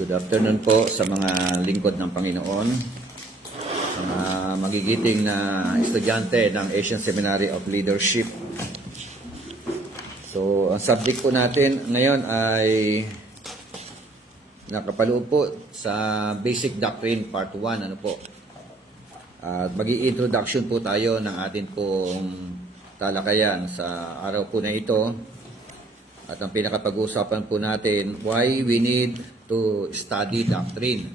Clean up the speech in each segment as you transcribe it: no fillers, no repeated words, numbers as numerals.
Good afternoon po sa mga lingkod ng Panginoon, sa mga magigiting na estudyante ng Asian Seminary of Leadership. So, ang subject po natin ngayon ay nakapaloob po sa Basic Doctrine Part 1. Ano po? At mag-i-introduction po tayo ng atin pong talakayan sa araw po na ito. At ang pinakapag-uusapan po natin, why we need to study doctrine.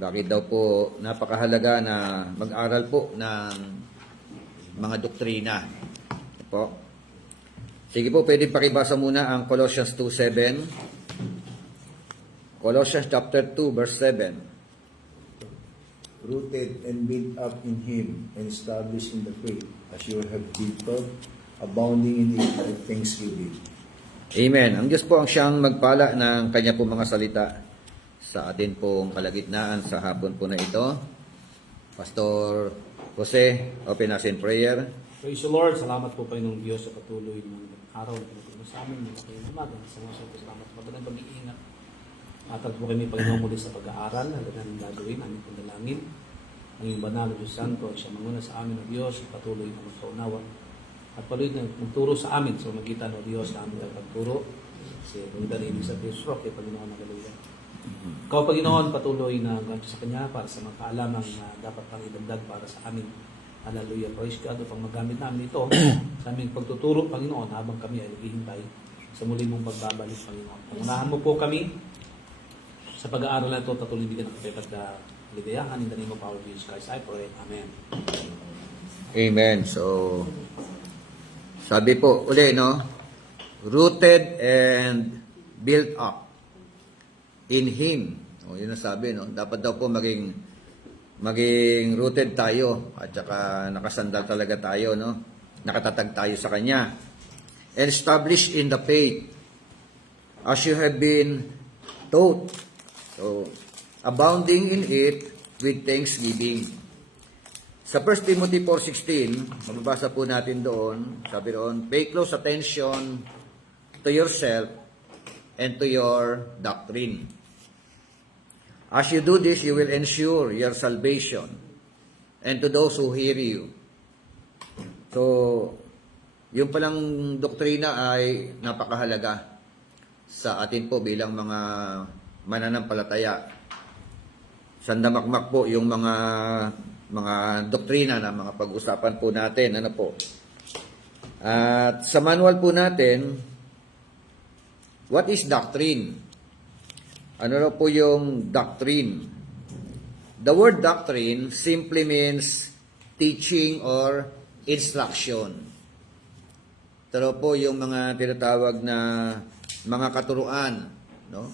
Bakit daw po napakahalaga na mag-aral po ng mga doktrina. Po. Sige po, pwede pakibasa muna ang Colossians 2:7. Colossians chapter 2, verse 7. Rooted and built up in Him and established in the faith, as you have been taught, abounding in it with thanksgiving. Amen. Ang Diyos po ang siyang magpala ng Kanya po mga salita sa atin pong kalagitnaan sa hapon po na ito. Pastor Jose, open us in prayer. Praise the Lord. Salamat po Panginoong Diyos sa patuloy ng araw na pinatulong sa amin. Mga kayong umaga. Salamat sa patuloy pag-iingat. Atag po kami Panginoon muli sa pag-aaral. Hanggang namin gagawin, aming pandalangin. Ang iyong banal Diyos Santo, siya manguna sa amin ng Diyos, patuloy na magkaunawa. At patuloy na magturo sa amin sa magitan ng Diyos na aming pagturo. Kasi pagdating ibig sa Diyos rock, kay Panginoon ng Hallelujah. Ikaw Panginoon, patuloy na ganito sa Kanya para sa mga kaalamang na dapat pang idagdag para sa amin. Hallelujah. Praise God upang magamit namin ito sa aming pagtuturo, Panginoon, habang kami ay naghihintay sa muli mong pagbabalik, Panginoon. Pangunahan mo po kami sa pag-aaral na ito, patuloy bigyan ng kapatid na ligayahan. In the name of our Jesus Christ, I pray. Amen. Amen. So, sabi po uli, no? Rooted and built up in Him. O, yun ang sabi, no? Dapat daw po maging rooted tayo at saka nakasandal talaga tayo, no? Nakatatag tayo sa Kanya. And established in the faith as you have been taught. So, abounding in it with thanksgiving. Sa 1 Timothy 4:16, mababasa po natin doon, sabi doon, pay close attention to yourself and to your doctrine. As you do this, you will ensure your salvation and to those who hear you. So, yung palang doktrina ay napakahalaga sa atin po bilang mga mananampalataya. Sandamakmak po yung mga doktrina na mga pag-usapan po natin. Ano po? At sa manual po natin, what is doctrine? Ano na po yung doctrine? The word doctrine simply means teaching or instruction. Ito po yung mga tinatawag na mga katuruan, no?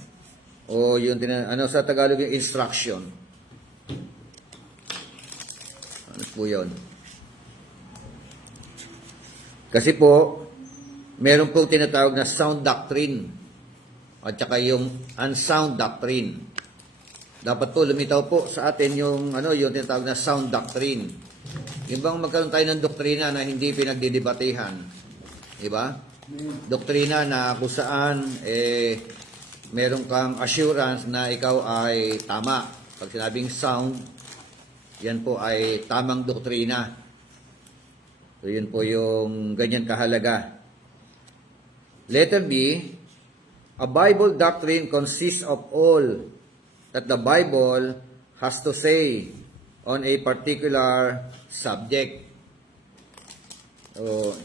O yung sa Tagalog yung instruction. Ano po yun? Kasi po, meron po tinatawag na sound doctrine at saka yung unsound doctrine. Dapat po lumitaw po sa atin yung tinatawag na sound doctrine. Yung bang magkaroon tayo ng doktrina na hindi pinagdidebatehan. Diba? Doktrina na kung saan meron kang assurance na ikaw ay tama. Pag sinabing sound, yan po ay tamang doktrina. So, yun po yung ganyan kahalaga. Letter B, a Bible doctrine consists of all that the Bible has to say on a particular subject. So,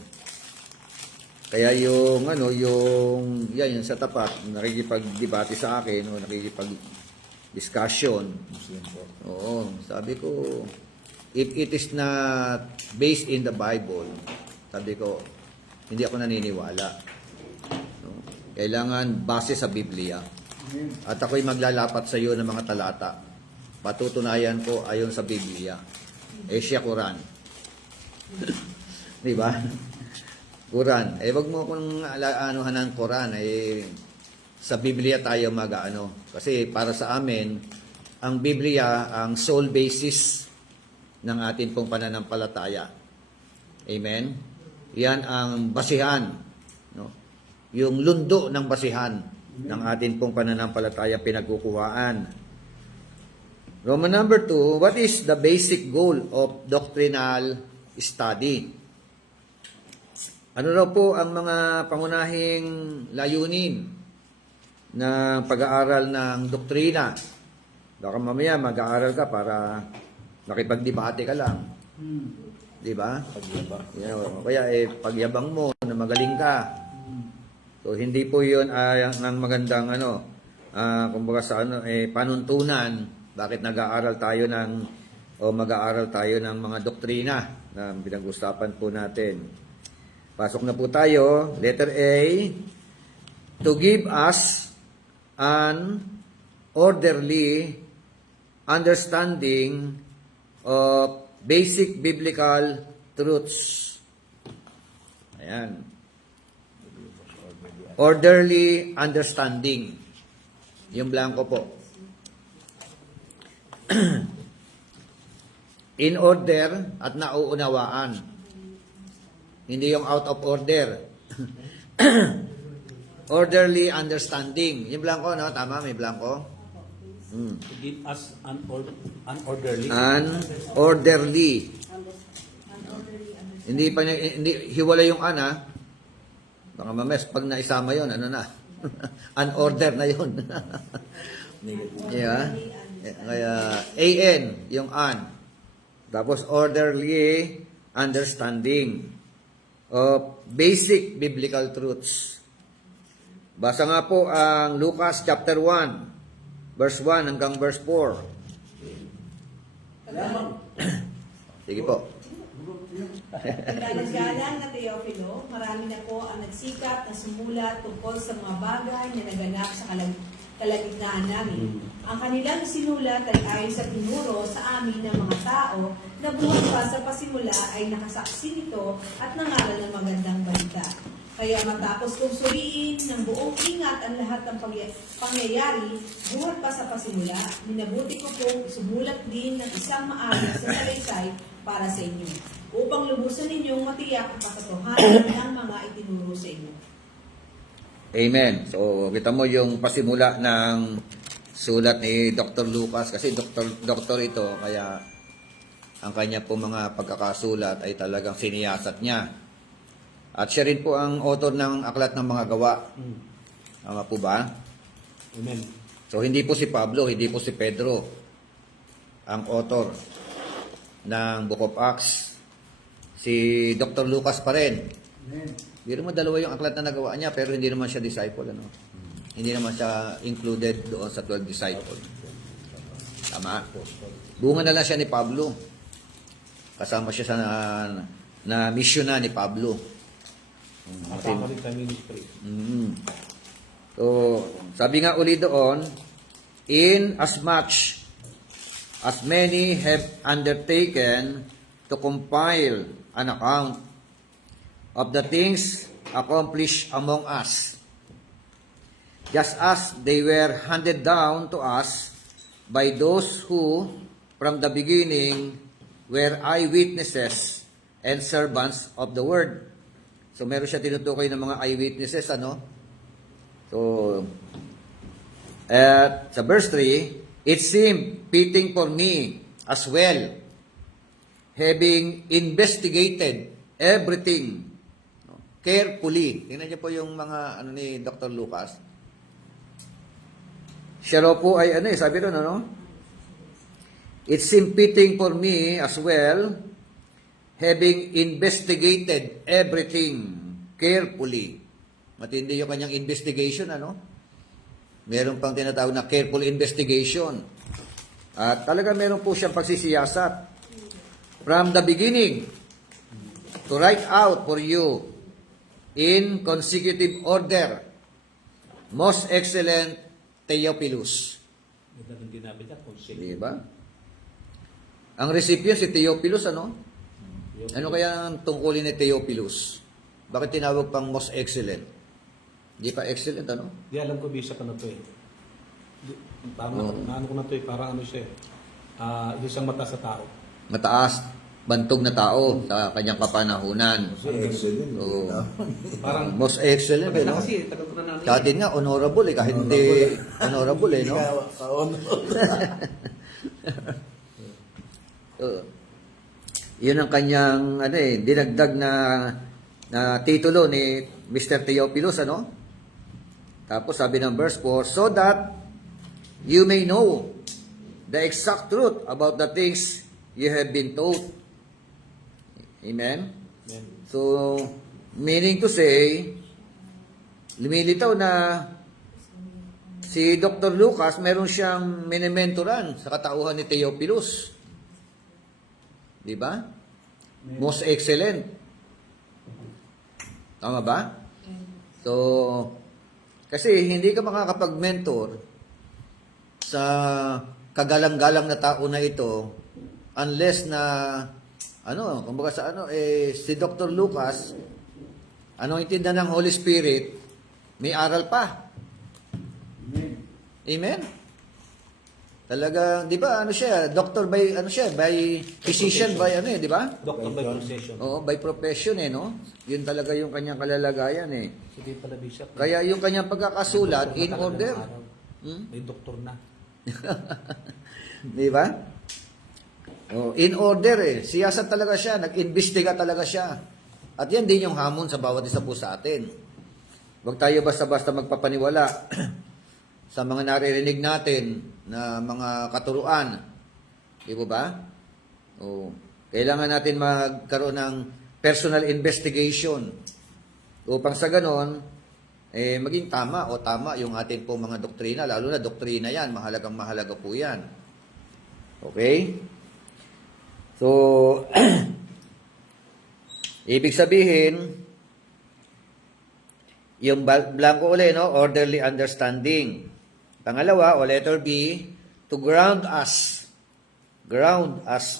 kaya yung sa tapat, nakikipag-debate sa akin, o nakikipag-discussion. Oo, sabi ko, if it is not based in the Bible, sabi ko, hindi ako naniniwala. No? Kailangan base sa Biblia. At ako'y maglalapat sa iyo ng mga talata. Patutunayan ko ayon sa Biblia. Siya Quran. Di ba? Quran. Wag mo akong anuhan ng Quran. Sa Biblia tayo Kasi para sa amin, ang Biblia ang sole basis ng atin pong pananampalataya. Amen? Yan ang basihan. No? Yung lundo ng basihan ng atin pong pananampalataya pinagkukuhaan. Roman number 2, what is the basic goal of doctrinal study? Ano raw po ang mga pangunahing layunin ng pag-aaral ng doktrina? Baka mamaya mag-aaral ka para makipagdebate ka lang. Di ba? Pagyabang. Kaya pagyabang mo na magaling ka. So hindi po 'yun ang magandang kumbaga sa panuntunan bakit mag-aaral tayo ng mga doktrina na pinag-usapan po natin. Pasok na po tayo, letter A, to give us an orderly understanding of basic biblical truths. Ayan. Orderly understanding. Yung blanco po. In order at nauunawaan. Hindi yung out of order. Orderly understanding. Yung blanco, no? Tama, may blanco. To give us unorderly. Unorderly. Hindi hiwala yung ana. Baka mames, pag naisama yon ano na? Unorder na yon. Yeah. Kaya, AN, yung an. Tapos, orderly understanding of basic biblical truths. Basa nga po ang Lucas chapter 1, verse 1 hanggang verse 4. Sige po. Galang-galang na Teofilo, marami na po ang nagsikap na sumulat tungkol sa mga bagay na naganap sa kalagitnaan namin. Ang kanilang sinulat ay ayon sa tinuro sa amin ng mga tao na buhat pa sa pasimula ay nakasaksi nito at nangaral ng magandang balita. Kaya matapos kong suriin ng buong ingat ang lahat ng pangyayari buhat pa sa pasimula, minabuti ko pong sumulat din ng isang maayos na salaysay para sa inyo, upang lubusan ninyong matiyak ang katotohanan ng mga itinuro sa inyo. Amen. So, kita mo yung pasimula ng sulat ni Dr. Lucas kasi doktor ito, kaya ang kanya po mga pagkakasulat ay talagang siniyasat niya. At siya rin po ang author ng Aklat ng Mga Gawa. Tama po ba? Amen. So, hindi po si Pablo, hindi po si Pedro ang author ng Book of Acts. Si Dr. Lucas pa rin. Biro mo, dalawa yung aklat na nagawa niya, pero hindi naman siya disciple. Hindi naman siya included doon sa 12 disciples. Tama? Bunga na lang siya ni Pablo. Kasama siya sa na mission na ni Pablo. Kasama rin sa ministry. So, sabi nga uli doon, in as much as many have undertaken to compile an account of the things accomplished among us, just as they were handed down to us by those who, from the beginning, were eyewitnesses and servants of the word. So, meron siya tinutukoy ng mga eyewitnesses, So, at sa verse 3, it seemed fitting for me as well, having investigated everything carefully. Tingnan niyo po yung mga ni Dr. Lucas. Siya raw po ay sabi doon, it seemed fitting for me as well, having investigated everything carefully. Matindi yung kanyang investigation, Meron pang tinatawag na careful investigation. At talaga meron po siyang pagsisiyasat. From the beginning, to write out for you in consecutive order, most excellent Theophilus. Ito ang ginamit niya, consecutive. Diba? Ang recipient si Theophilus, Ano kaya ang tungkulin ni Theophilus? Bakit tinawag pang most excellent? Di pa excellent, Di alam ko, bisa ka na ito Parang, ko na ito parang siya isang mata sa tao. Mataas. bantog na tao sa kanyang kapanahunan. Kasi excellent. Oo. Parang, Most excellent, eh, no? kasi, tagal ko na namin. Sa atin nga, honorable eh, kahit hindi honorable eh, no? Yun ang kanyang, ano eh, dinagdag na titulo ni Mr. Theophilus, ano? Tapos sabi ng verse 4, so that you may know the exact truth about the things you have been taught. Amen? Amen. So, meaning to say, lumilitaw na si Dr. Lucas, meron siyang minimentoran sa katauhan ni Theophilus. Di ba? Most excellent. Tama ba? So, kasi hindi ka makakapag-mentor sa kagalang-galang na tao na ito unless na kumbaga sa si Dr. Lucas anointed na ng Holy Spirit, may aral pa. Amen. Talaga, 'di ba? Doctor by by physician by di ba? Doctor by procession. Oo, by profession no. 'Yun talaga yung kanyang kalalagayan Sige pala, Bishop. Kaya yung kanyang pagkakasulat in Doktor na order. talaga ng araw. May doktor na. Di ba? Oh, in order Siyasat talaga siya, nag-imbestiga talaga siya. At yan din yung hamon sa bawat isa po sa atin. Huwag tayo basta-basta magpapaniwala sa mga naririnig natin na mga katuruan. Di ba? Oh, kailangan natin magkaroon ng personal investigation upang sa ganon maging tama yung ating pong mga doktrina, lalo na doktrina yan, mahalaga po yan. Okay? So, ibig sabihin, yung blanco uli, orderly understanding. Pangalawa, o letter B, to ground us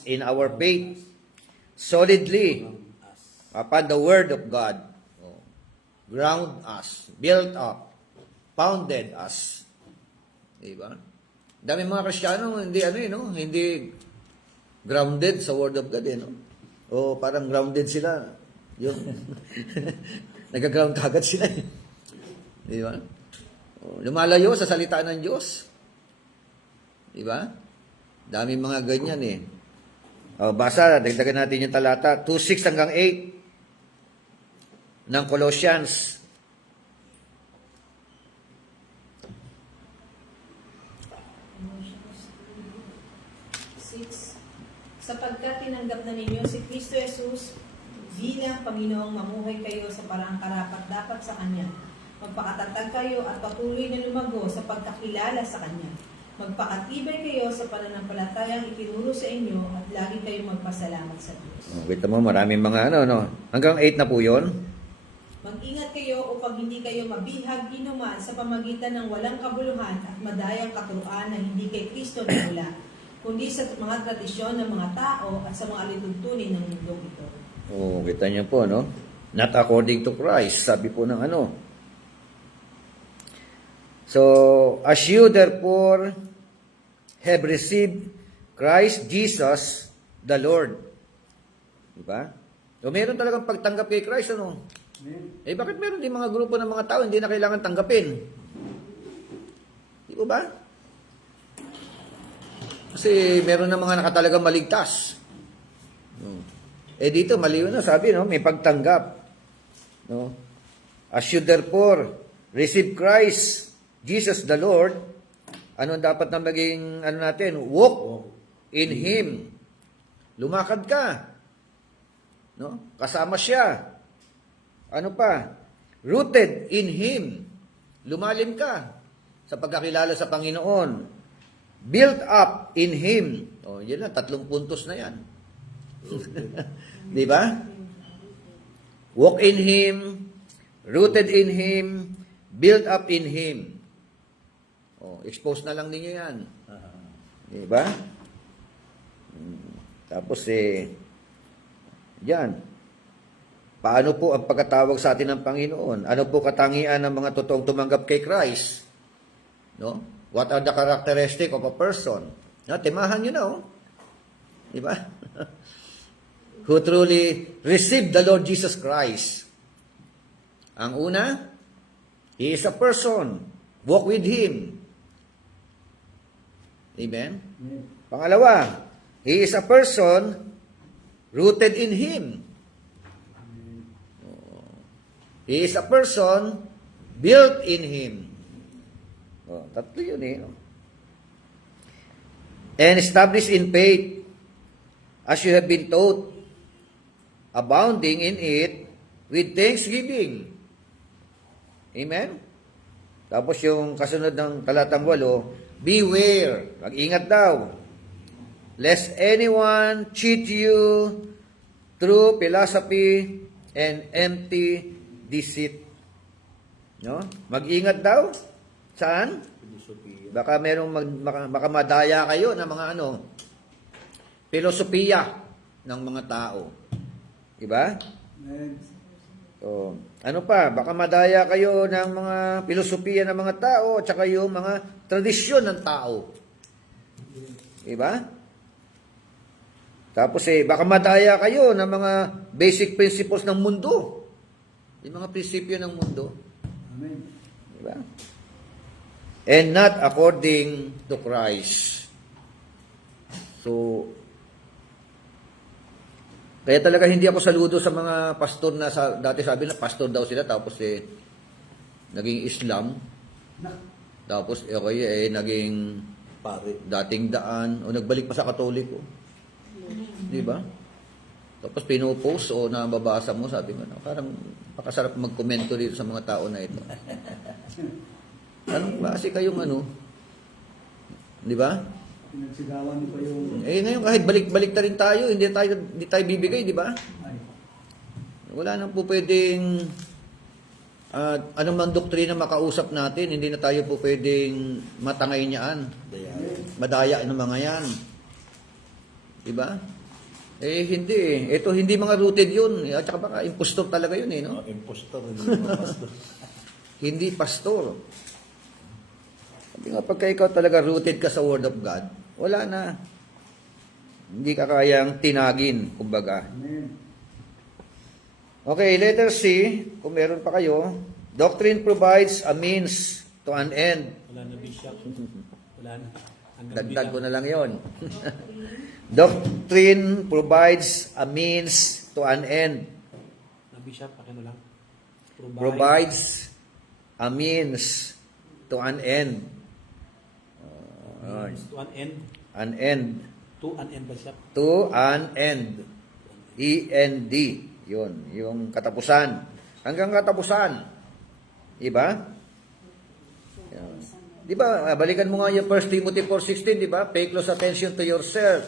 in our faith solidly upon the Word of God. Ground us, built up, founded us. Diba? Dami mga Kristiyano hindi hindi grounded sa Word of God O parang grounded sila. Yung nagaground kagad sila. Diba? Lumalayo sa salita ng Diyos. Diba? Dami mga ganyan basa, dagdagan natin yung talata 2:6 hanggang 8 ng Colossians. Sapagkat tinanggap na ninyo si Kristo Jesus bilang Panginoong, mamuhay kayo sa paraang karapat-dapat sa Kanya. Magpakatatag kayo at patuloy na lumago sa pagkakilala sa Kanya. Magpakatibay kayo sa pananampalatayang itinuro sa inyo at lagi kayong magpasalamat sa Diyos. Kita mo, maraming mga hanggang 8 na po yun. Mag-ingat kayo upang hindi kayo mabihag inuman sa pamagitan ng walang kabuluhan at madayang katuruan na hindi kay Kristo nagmula, kundi sa mga tradisyon ng mga tao at sa mga alituntunin ng mundong ito. Kita niyo po, Not according to Christ, sabi po ng So, as you therefore have received Christ Jesus the Lord. Diba? So, meron talagang pagtanggap kay Christ, bakit meron din mga grupo ng mga tao hindi na kailangan tanggapin? Di ba? Kasi meron na mga nakatalagang maligtas. Dito, maliw na, sabi, may pagtanggap. As you therefore receive Christ, Jesus the Lord, ano dapat na maging, natin? Walk in Him. Lumakad ka. Kasama siya. Ano pa? Rooted in Him. Lumalim ka sa pagkakilala sa Panginoon. Built up in Him. Yan na, 3 puntos na yan. Di ba? Walk in Him, rooted in Him, built up in Him. Expose na lang ninyo yan. Di ba? Tapos yan. Paano po ang pagkatawag sa atin ng Panginoon? Ano po katangian ng mga totoong tumanggap kay Christ? What are the characteristics of a person? Timahan nyo na, Di ba? who truly received the Lord Jesus Christ. Ang una, He is a person. Walk with Him. Amen? Pangalawa, He is a person rooted in Him. He is a person built in Him. Tatlo yun eh. And established in faith, as you have been taught, abounding in it with thanksgiving. Amen? Tapos yung kasunod ng talatang 8, beware, mag-ingat daw, lest anyone cheat you through philosophy and empty deceit. No? Mag-ingat daw. Saan? Baka merong baka madaya kayo ng mga filosofiya ng mga tao. Diba? So, ano pa? Baka madaya kayo ng mga filosofiya ng mga tao at saka yung mga tradisyon ng tao. Diba? Tapos baka madaya kayo ng mga basic principles ng mundo. Yung mga prinsipyo ng mundo. Amen. Diba? And not according to Christ. So, kaya talaga hindi ako saludo sa mga pastor na dati sabi na pastor daw sila tapos naging Islam. Tapos naging Pare. dating daan o nagbalik pa sa Katoliko. Di ba? Tapos pinupost o nababasa mo, sabi mo, parang pakasarap magkomento dito sa mga tao na ito. Anong klase kayong di ba? Pinagsigawan niyo pa yung... Ngayon kahit balik-balik na rin tayo, hindi tayo bibigay, di ba? Wala nang po pwedeng anumang doktrina makausap natin, hindi na tayo po pwedeng matangay niyaan. Madaya ng mga yan. Di ba? Hindi eh. Ito hindi mga rooted yun. At saka baka impostor talaga yun eh, no? Impostor, hindi mga pastor. Hindi pastor. Sabi nga, pagka ikaw talaga rooted ka sa Word of God, wala na. Hindi ka kayang tinagin, kumbaga. Okay, letter C, kung meron pa kayo, doctrine provides a means to an end. Wala na, Bishop. Wala na. Dagdag ko na lang yon. Doctrine provides a means to an end. Na, Bishop, akin na lang. Provides a means to an end. To an end. An end. To an end, Bishop. To an end. E-N-D. Yun. Yung katapusan. Hanggang katapusan. Diba? Yan. Diba? Balikan mo nga yung 1 Timothy 4:16, diba? Pay close attention to yourself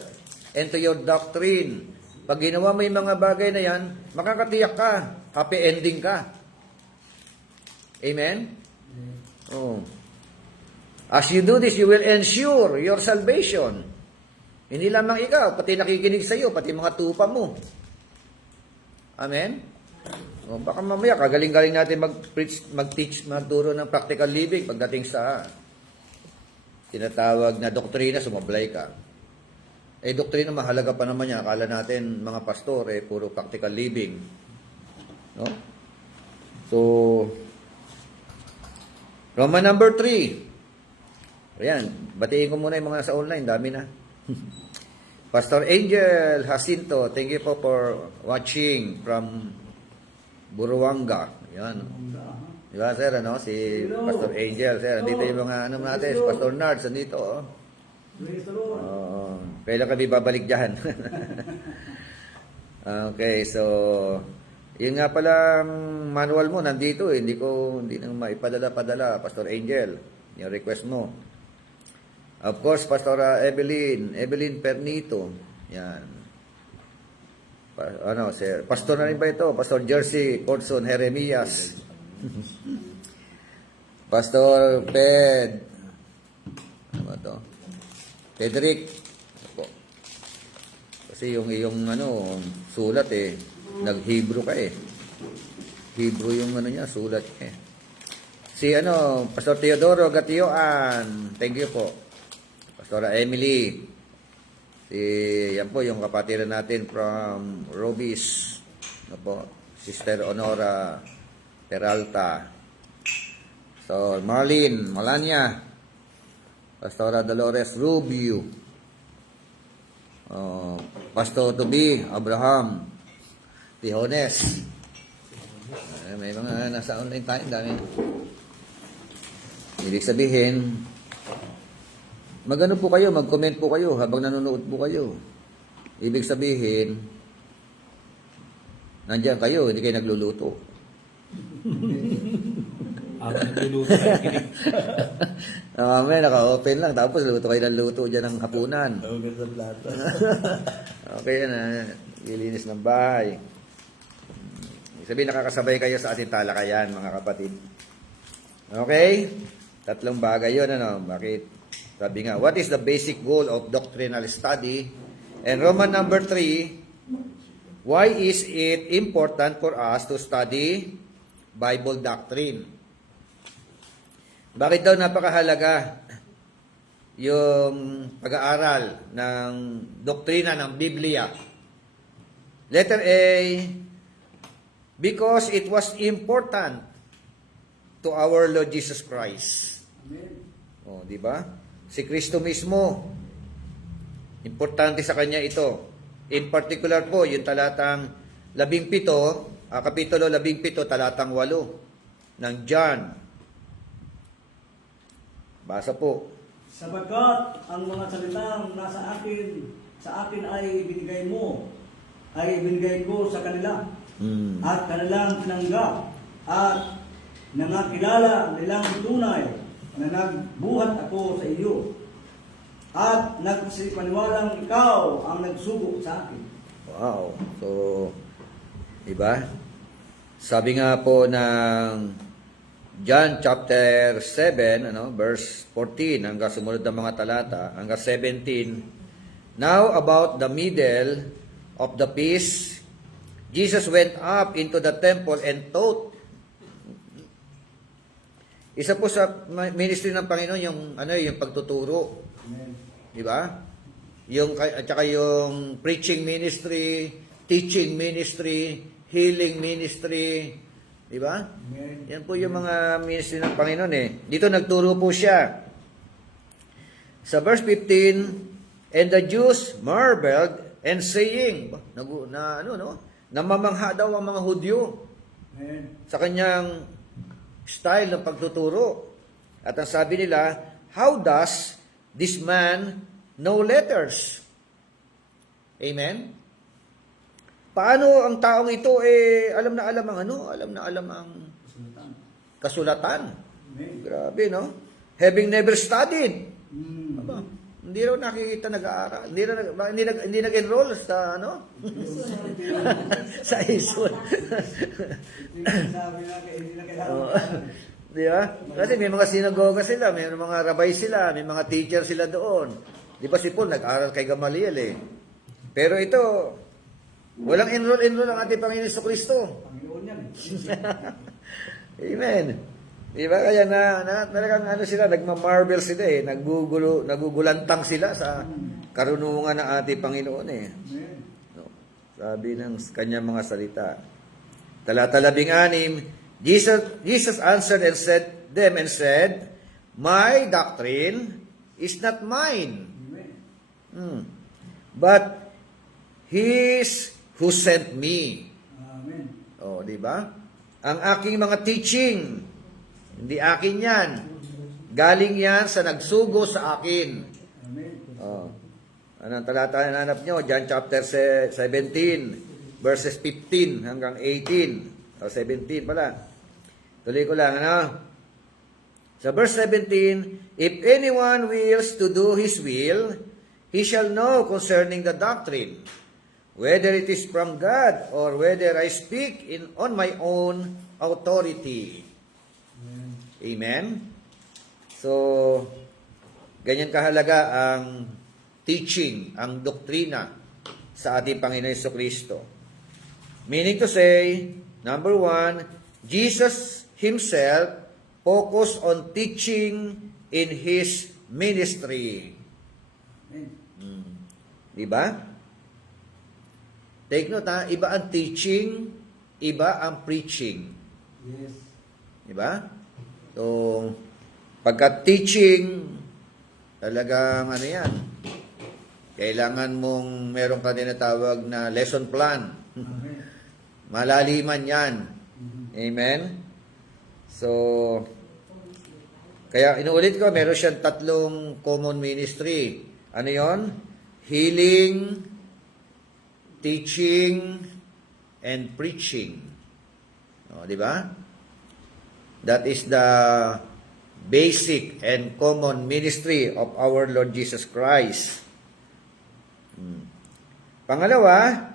and to your doctrine. Pag ginawa mo yung mga bagay na yan, makakatiyak ka. Happy ending ka. Amen? Oh. As you do this, you will ensure your salvation. Hindi lamang ikaw, pati nakikinig sa iyo, pati mga tupa mo. Amen? O, baka mamaya, kagaling-galing natin mag-preach, mag-teach, magturo ng practical living pagdating sa tinatawag na doktrina, sumablay ka. Doktrina, mahalaga pa naman yan. Akala natin, mga pastor, puro practical living. No? So, Roman number 3. Ayan, batiin ko muna yung mga nasa online, dami na. Pastor Angel Jacinto, thank you po for watching from Buruanga. Ayan. Di ba, sir, si Pastor Angel, sir. Nandito yung mga natin, si Pastor Nards, nandito, kailan kami babalik dyan? Okay, so, yun nga pala manual mo, nandito, hindi na maipadala-padala, Pastor Angel, yung request mo. Of course, Pastor Evelyn Pernito. Yan. Sir, pastor na rin ba ito? Pastor Jersey Corson Jeremias. Pastor Ped. Ano ba to? Pedrick. Opo. Kasi yung sulat nag-Hebrew ka Hebrew yung niya, sulat niya. Si Pastor Teodoro Gatioan. Thank you po. Pastora Emily, Yan po yung kapatiran natin from Robis. Ano po? Sister Honora Peralta. So, Marlene Malanya. Pastora Dolores Rubio. Pastor Toby Abraham Tijones. May mga nasa online tayo, dami. Ibig sabihin, mag-ano po kayo, mag-comment po kayo habang nanonood po kayo. Ibig sabihin, nandiyan kayo, hindi kayo nagluluto. Nagluluto kayo, kinig. May naka-open lang, tapos luto kayo ng luto dyan ng hapunan. Hugas ng plato. Okay na, lilinis ng bahay. Ibig sabihin, nakakasabay kayo sa ating talakayan, mga kapatid. Okay? 3 bagay yun, ano? Bakit? Sabi nga, what is the basic goal of doctrinal study? And Roman number 3, why is it important for us to study Bible doctrine? Bakit daw napakahalaga yung pag-aaral ng doktrina ng Biblia? Letter A, because it was important to our Lord Jesus Christ. Oh, di ba? Si Kristo mismo, importante sa kanya ito. In particular po, yung talatang 17, kapitulo 17, talatang 8 ng John. Basa po. Sapagkat ang mga salitang nasa akin, sa akin ay binigay mo, ay binigay ko sa kanila, at kanilang tinanggap, at nangakilala nilang tunay na nagbuhat ako sa iyo, at nagsipaniwalang ikaw ang nagsugo sa akin. Wow. So, diba? Sabi nga po ng John chapter 7, verse 14 hanggang sumunod na mga talata, hanggang 17. Now about the middle of the feast, Jesus went up into the temple and taught. Isa po sa ministry ng Panginoon yung yung pagtuturo. Di ba? At saka yung preaching ministry, teaching ministry, healing ministry, di ba? Yan po yung mga ministry ng Panginoon eh. Dito nagturo po siya. Sa verse 15, and the Jews marveled and saying, namamangha daw ang mga Hudyo sa kanyang style ng pagtuturo. At ang sabi nila, how does this man know letters? Amen? Paano ang taong ito alam na alam ang kasulatan? Grabe, no? Having never studied. Aba, hindi raw nakikita nag-aaral. Hindi nag-enroll sa sa ISOL. Di ba? Kasi may mga sinagoga sila, may mga rabay sila, may mga teacher sila doon. Di ba si Paul nag-aral kay Gamaliel eh. Pero ito, walang enroll ang ating Panginoon Jesucristo. Panginoon yan. Amen. Di ba? Kaya talagang sila, nagmamarvel sila eh. Nagugulantang sila sa karunungan ng ating Panginoon eh. No. Sabi ng kanyang mga salita. Talata 16, Jesus answered and said, my doctrine is not mine, but His who sent me. Amen. Oh, di ba? Ang aking mga teaching, hindi akin yan. Galing yan sa nagsugo sa akin. Amen. Oh. Anong talata na hanap nyo? John chapter 17, verses 15 hanggang 18. O 17 pala. Tuloy ko lang, Sa verse 17, if anyone wills to do his will, he shall know concerning the doctrine, whether it is from God or whether I speak on my own authority. Amen? So, ganyan kahalaga ang teaching, ang doktrina sa ating Panginoon Jesucristo. Meaning to say, number 1, Jesus Himself focused on teaching in His ministry. Di ba? Take note ha, iba ang teaching, iba ang preaching. Yes. Di ba? So, pagka teaching, talagang ano yan, kailangan mong meron ka tinatawag na lesson plan. Amen. Malaliman yan. Amen? So, kaya inuulit ko, meron siyang 3 common ministry. Ano yon? Healing, teaching, and preaching. O, di ba? That is the basic and common ministry of our Lord Jesus Christ. Pangalawa,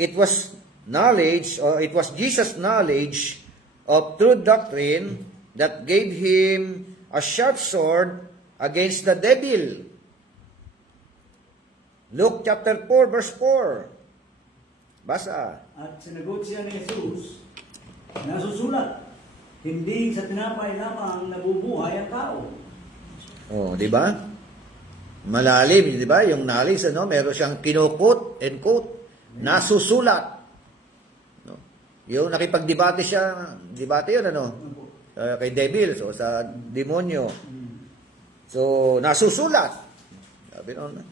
it was knowledge, or it was Jesus' knowledge of true doctrine that gave him a sharp sword against the devil. Luke chapter 4 verse 4. Basa. At sinagot siya ni Jesus, nasusulat, hindi sa tinapay lamang nabubuhay ang tao. Oh, di ba? Malalim, di ba? Yung knowledge, ano, meron siyang kinukot and quote, nasusulat. No? Yung nakipagdebate siya, debate yun, ano? Kay devil, so sa demonyo. So, nasusulat. Sabi noon,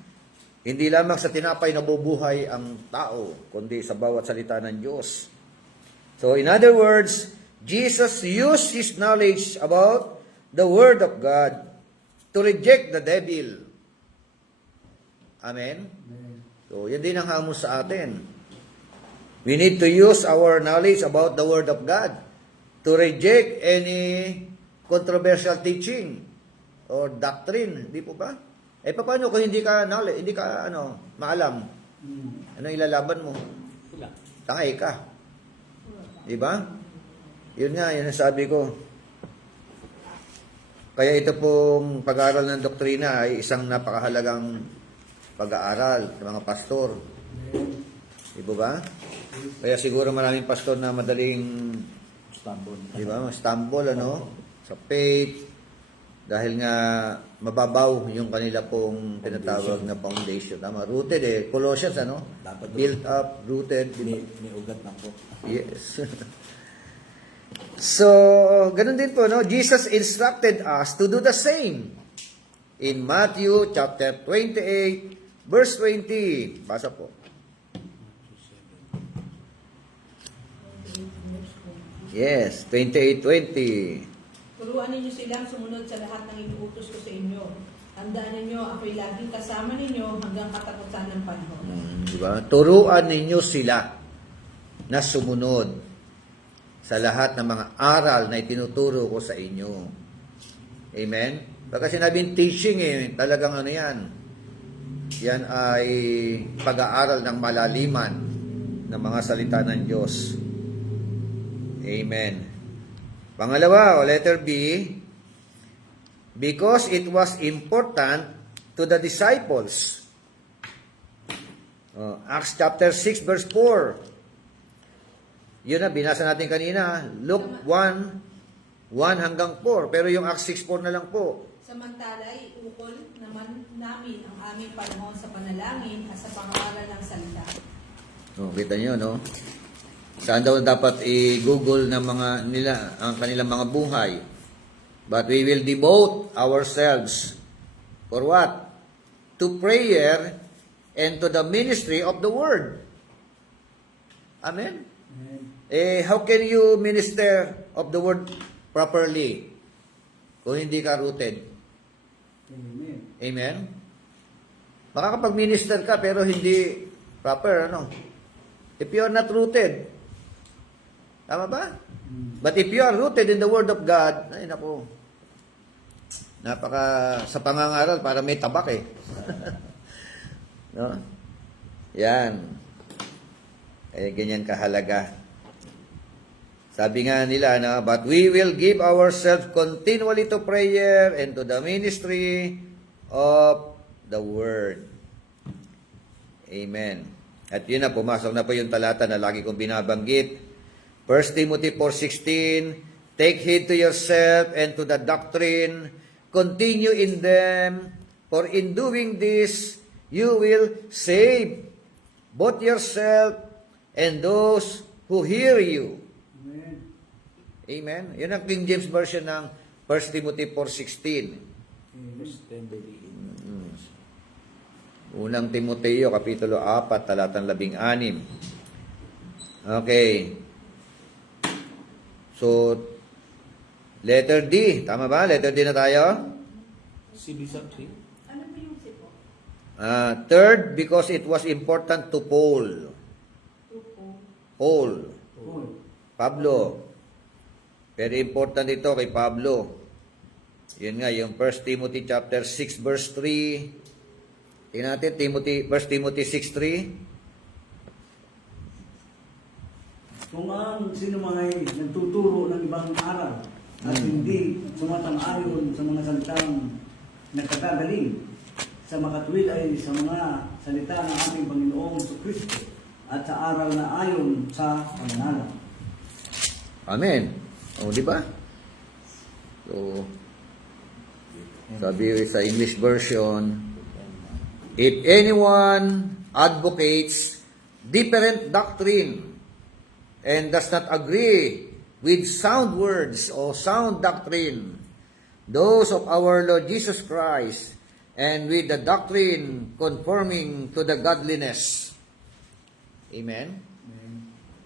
hindi lamang sa tinapay nabubuhay ang tao, kundi sa bawat salita ng Diyos. So, in other words, Jesus used His knowledge about the Word of God to reject the devil. Amen? So, yan din ang hamon sa atin. We need to use our knowledge about the Word of God to reject any controversial teaching or doctrine. Di po ba? Eh, paano kung hindi ka knowledge, hindi ka maalam? Ano ilalaban mo? Wala. Tangay ka. Di ba? Yun nga, yun ang sabi ko. Kaya ito pong pag-aaral ng doktrina ay isang napakahalagang pag-aaral ng mga pastor. Di ba? Kaya siguro maraming pastor na madaling di ba? Stumble, sa faith, dahil nga mababaw yung kanila pong tinatawag na foundation. Tama, rooted Colossians, Dapat built up, rooted. May ugat na po. Yes. So, ganun din po, Jesus instructed us to do the same. In Matthew chapter 28, verse 20. Basa po. Yes, 28:20. Turuan ninyo silang sumunod sa lahat ng inuutos ko sa inyo. Tandaan ninyo, ako'y laging kasama ninyo hanggang katapusan ng panahon. Di ba? Turuan ninyo sila na sumunod sa lahat ng mga aral na itinuturo ko sa inyo. Amen? Baka sinabing teaching talagang yan. Yan ay pag-aaral ng malaliman ng mga salita ng Diyos. Amen. Pangalawa, letter B, because it was important to the disciples. Acts chapter 6 verse 4. Yun na, binasa natin kanina. Luke 1, 1 hanggang 4. Pero yung Acts 6:4 na lang po. Samantala, iukol naman namin ang aming panahon sa panalangin at sa pangaral ng salita. Kita nyo, Saan daw dapat i-google ng mga nila ang kanilang mga buhay. But we will devote ourselves for what? To prayer and to the ministry of the word. Amen? How can you minister of the word properly kung hindi ka rooted? Amen. Amen? Makakapag-minister ka pero hindi proper, If you are not rooted. Tama ba? But if you are rooted in the Word of God, ay naku, sa pangangaral, para may tabak Yan. Kaya ganyan kahalaga. Sabi nga nila, but we will give ourselves continually to prayer and to the ministry of the Word. Amen. At yun na, pumasok na po yung talata na lagi kong binabanggit. 1 Timothy 4:16, take heed to yourself and to the doctrine, continue in them, for in doing this, you will save both yourself and those who hear you. Amen. Amen? Yun ang King James Version ng 1 Timothy 4:16. Verse 10 to 18. Unang Timoteo, Kapitulo 4, talatang 16. Okay. So, letter D. Tama ba? Letter D na tayo? CB sub 3. Ano po yung sipo? Third, because it was important to Paul. Tupo. Paul. Paul. Pablo. Very important ito kay Pablo. Yun nga, yung 1 Timothy chapter 6 verse 3. Tingnan natin, 1 Timothy 6:3. Kung ang sino man ay nagtuturo ng ibang aral at hindi sumatang-ayon sa mga salitang nagkakagaling sa makatwid ay sa mga salita ng ating Panginoong Kristo at sa aral na ayon sa panganalan. Amen. O, di ba? So, sabi sa English version, if anyone advocates different doctrine and does not agree with sound words or sound doctrine, those of our Lord Jesus Christ, and with the doctrine conforming to the godliness. Amen?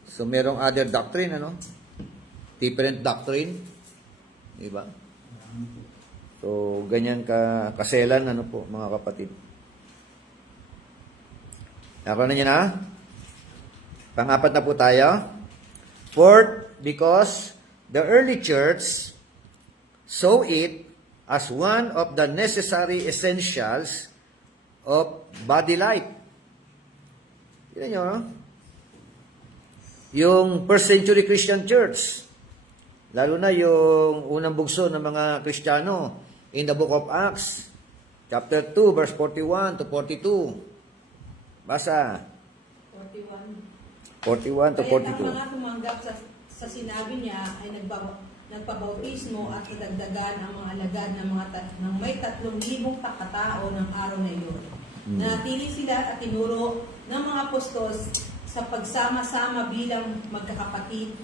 So, merong other doctrine, ano? Different doctrine. Diba? So, ganyan kaselan, ano po, mga kapatid. Nakuha na niyo na? Pang-apat na po tayo. Fourth, because the early church saw it as one of the necessary essentials of body life. Yun nyo, no? Yung first century Christian church, lalo na yung unang bugso ng mga Kristiyano in the book of Acts, chapter 2, verse 41 to 42. Basa. 41 to 42. Kaya ang mga tumanggap sa sinabi niya ay nagpabautismo at nadagdagan ang mga alagad ng may 3,000 katao ng araw na iyon. Nanatili sila at tinuro ng mga apostol sa pagsama-sama bilang magkakapatid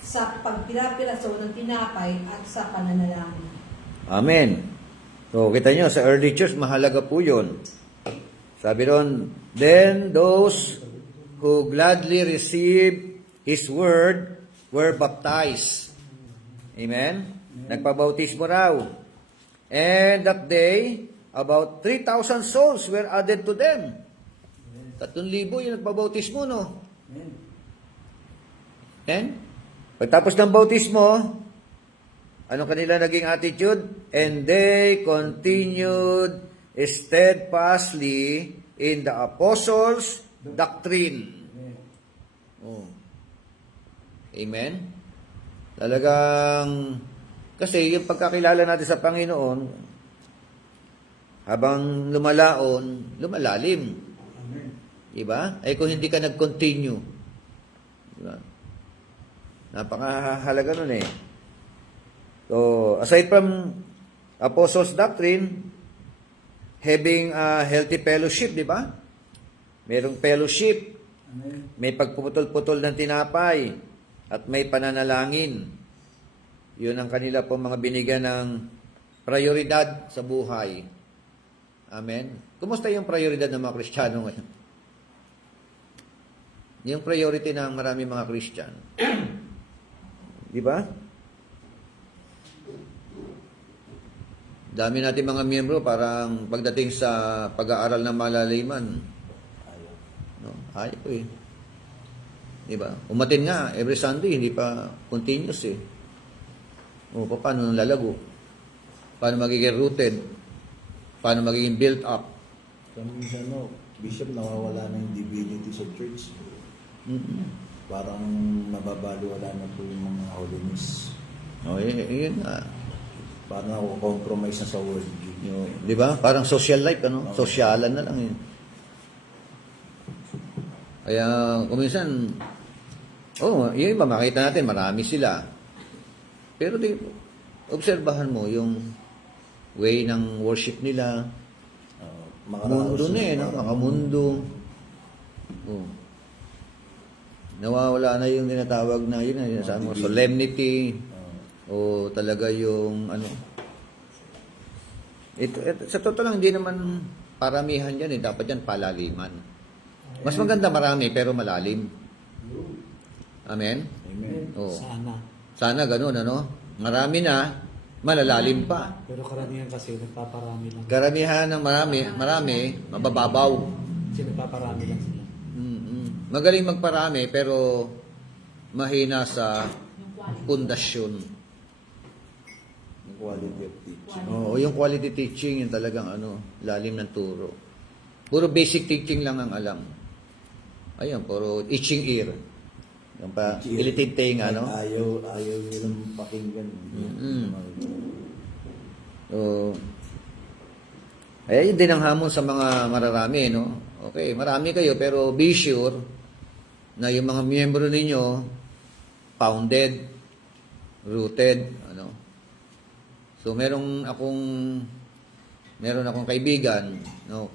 sa pagpira-piraso ng tinapay at sa pananalangin. Amen. So, kita nyo, sa early church, mahalaga po yun. Sabi ron, then those who gladly received His word were baptized. Amen? Nagpabautismo raw. And that day, about 3,000 souls were added to them. 3,000 yung nagpabautismo, no? And, pagtapos ng bautismo, ano kanila naging attitude? And they continued steadfastly in the apostles' doctrine. Oh. Amen? Talagang, kasi yung pagkakilala natin sa Panginoon, habang lumalaon, lumalalim. Amen. Diba? Ay kung hindi ka nag-continue. Diba? Napakahalaga nun eh. So, aside from apostles' doctrine, having a healthy fellowship, di ba? Merong fellowship, Amen. may pagpuputol-putol ng tinapay, at may pananalangin. Yun ang kanila po mga binigyan ng prioridad sa buhay. Amen? Kumusta yung prioridad ng mga Kristiyano ngayon? Yung priority ng marami mga Christian. Di ba? Dami natin mga miyembro, parang pagdating sa pag-aaral ng malaliman, no? Ayaw eh. Di ba? Umatin nga, every Sunday, hindi pa continuous eh. O, paano lalago? Paano magiging rooted? Paano magiging built up? Kung minsan, Bishop, nawawala na yung divinity sa church. Parang nababaliwala na po yung mga holiness. O, yun nga. Parang ako-compromise na sa worldview. Di ba? Parang social life, ano? Sosyalan na lang yun. Kaya, kuminsan, yun iba, makita natin, marami sila. Pero obserbahan mo yung way ng worship nila. mundo na eh, no? Makamundo. Oh. Nawawala na yung tinatawag na yun, saan mo, solemnity, o talaga yung ano. Ito, sa totoo lang, hindi naman paramihan yan eh, dapat yan palaliman. Mas maganda marami pero malalim. Amen? Amen. Oh. Sana. Sana ganun, ano? Marami na, malalalim pa. Pero karamihan kasi nagpaparami lang. Karamihan ng marami, mabababaw. Kasi nagpaparami lang sila. Magaling magparami pero mahina sa Yung quality. pundasyon. Yung quality of teaching. Oo, yung quality teaching, yung talagang ano, lalim ng turo. Puro basic teaching lang ang alam. Ayun, puro itching ear. Yung pa, ilitid tenga, no? Ayaw nilang pakinggan. So, ay, yun din ang hamon sa mga mararami, no? Okay, marami kayo, pero be sure na yung mga miyembro ninyo, founded, rooted, ano? So, meron akong kaibigan, no?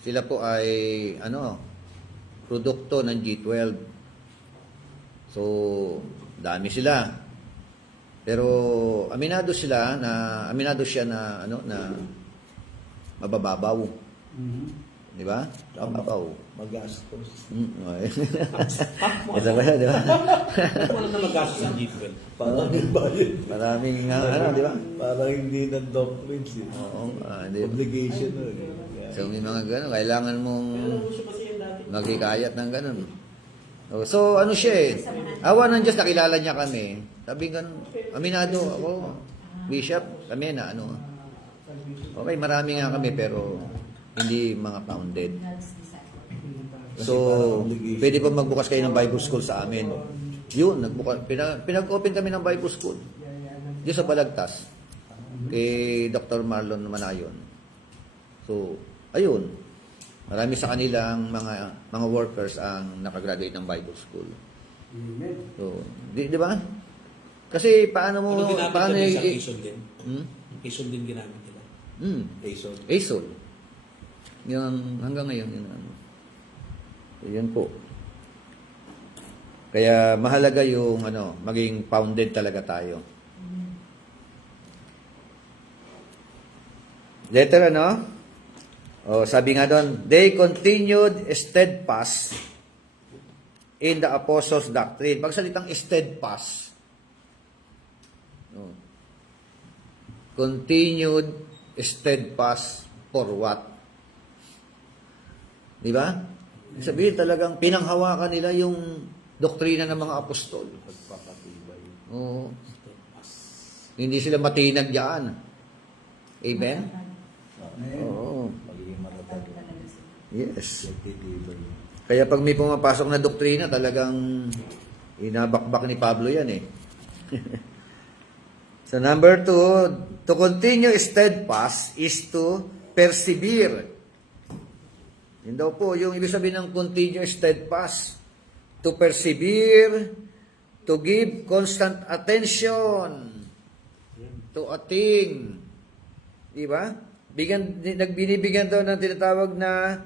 Sila po ay, ano, produkto ng G12. So, dami sila. Pero aminado siya na ano na mabababaw, di ba? Mababaw. Magastos. Ito ba yun, di ba? Wala na mag-gastos ang G12. Parang bayad. Maraming ano, di ba? Parang hindi ng doctrines eh. Oo, di ba? Obligation no. So may mga gano'n, kailangan mong magkikayat ng gano'n. So ano siya eh, awa ng Diyos, nakilala niya kami. Sabi ganun, aminado ako, bishop, kami na ano. Okay, marami nga kami pero hindi mga founded. So, pwede pa magbukas kayo ng Bible school sa amin. Yun, pinag-open kami ng Bible school. Diyan sa Balagtas. Kay Dr. Marlon Manayon. So, ayun. Marami sa kanilang mga workers ang nakagraduate ng Bible school. So, di ba? Kasi paano mo... Ano ginamit paano kami sa Quezon din? Hmm? Quezon din ginamit nila. Ason. ASOL. Yung hanggang ngayon yun ano. Yan po. Kaya mahalaga yung ano, maging founded talaga tayo. Letter ano? Sabi nga doon, they continued steadfast in the apostles' doctrine. Pag salitang steadfast, continued steadfast for what? Di ba? Sabihin talagang pinanghawakan nila yung doktrina ng mga apostol. Pagpapatibay. Oo. Hindi sila matinag diyan. Amen? Oo. Magiging matatag. Yes. Pagtitibay. Kaya pag may pumapasok na doktrina, talagang inabakbak ni Pablo yan eh. So number 2, to continue steadfast is to persevere. Yun daw po, yung ibig sabihin ng continue steadfast. To persevere, to give constant attention to a thing. Diba? Nagbinibigyan daw ng tinatawag na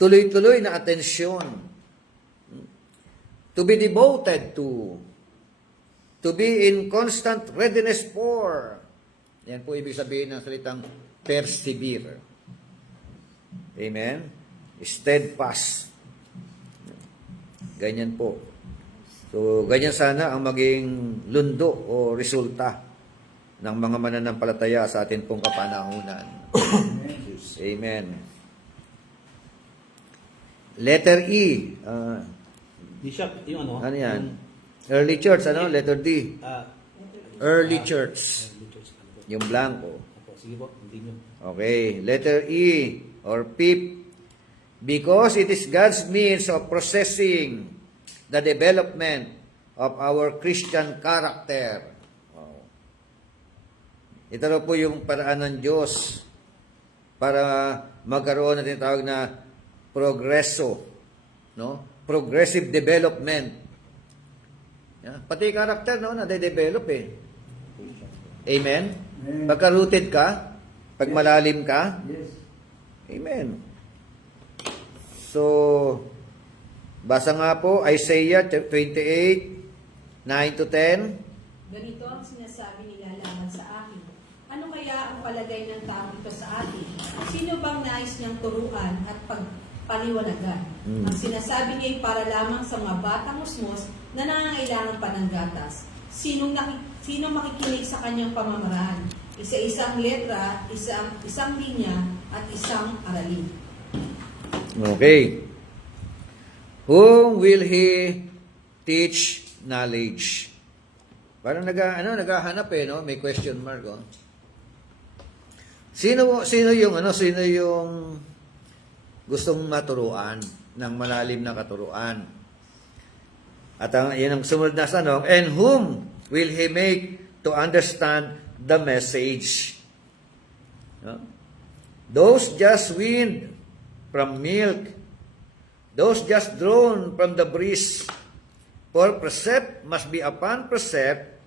tuloy-tuloy na atensyon. To be devoted to be in constant readiness for. Yan po ibig sabihin ng salitang persevere. Amen? Steadfast. Ganyan po. So, ganyan sana ang maging lundo o resulta ng mga mananampalataya sa atin pong kapanahunan. Amen. Letter E. Bishop, yung ano? Ano yan? Early church, ano? Letter D. Early church. Early church. Yung blanco. Opo, sige po, continue. Okay. Letter E or PIP. Because it is God's means of processing the development of our Christian character. Wow. Ito na po yung paraan ng Diyos para magkaroon ng tinatawag na progreso, no? Progressive development. Yeah. Pati character, no, na-develop eh. Amen? Pagka-rooted ka, Pag malalim ka, Yes. amen. So, basa nga po, Isaiah 28, 9 to 10. Ganito ang sinasabi nila laban sa akin. Ano kaya ang palagay ng taong ito sa atin? Sino bang nais niyang turuan at pagpaliwanagan? Ang sinasabi niya ay para lamang sa mga batang musmos na nangangailangan pa ng gatas. Sinong makikinig sa kanyang pamamaraan? Isa-isang letra, isang linya, at isang aralin. Okay. Whom will he teach knowledge? Parang naghahanap no? May question mark, oh. Sino yung gustong maturuan ng malalim na katuruan? At yan ang sumunod na tanong, and whom will he make to understand the message? No? Those just weaned from milk, those just drawn from the breast. For precept must be upon precept,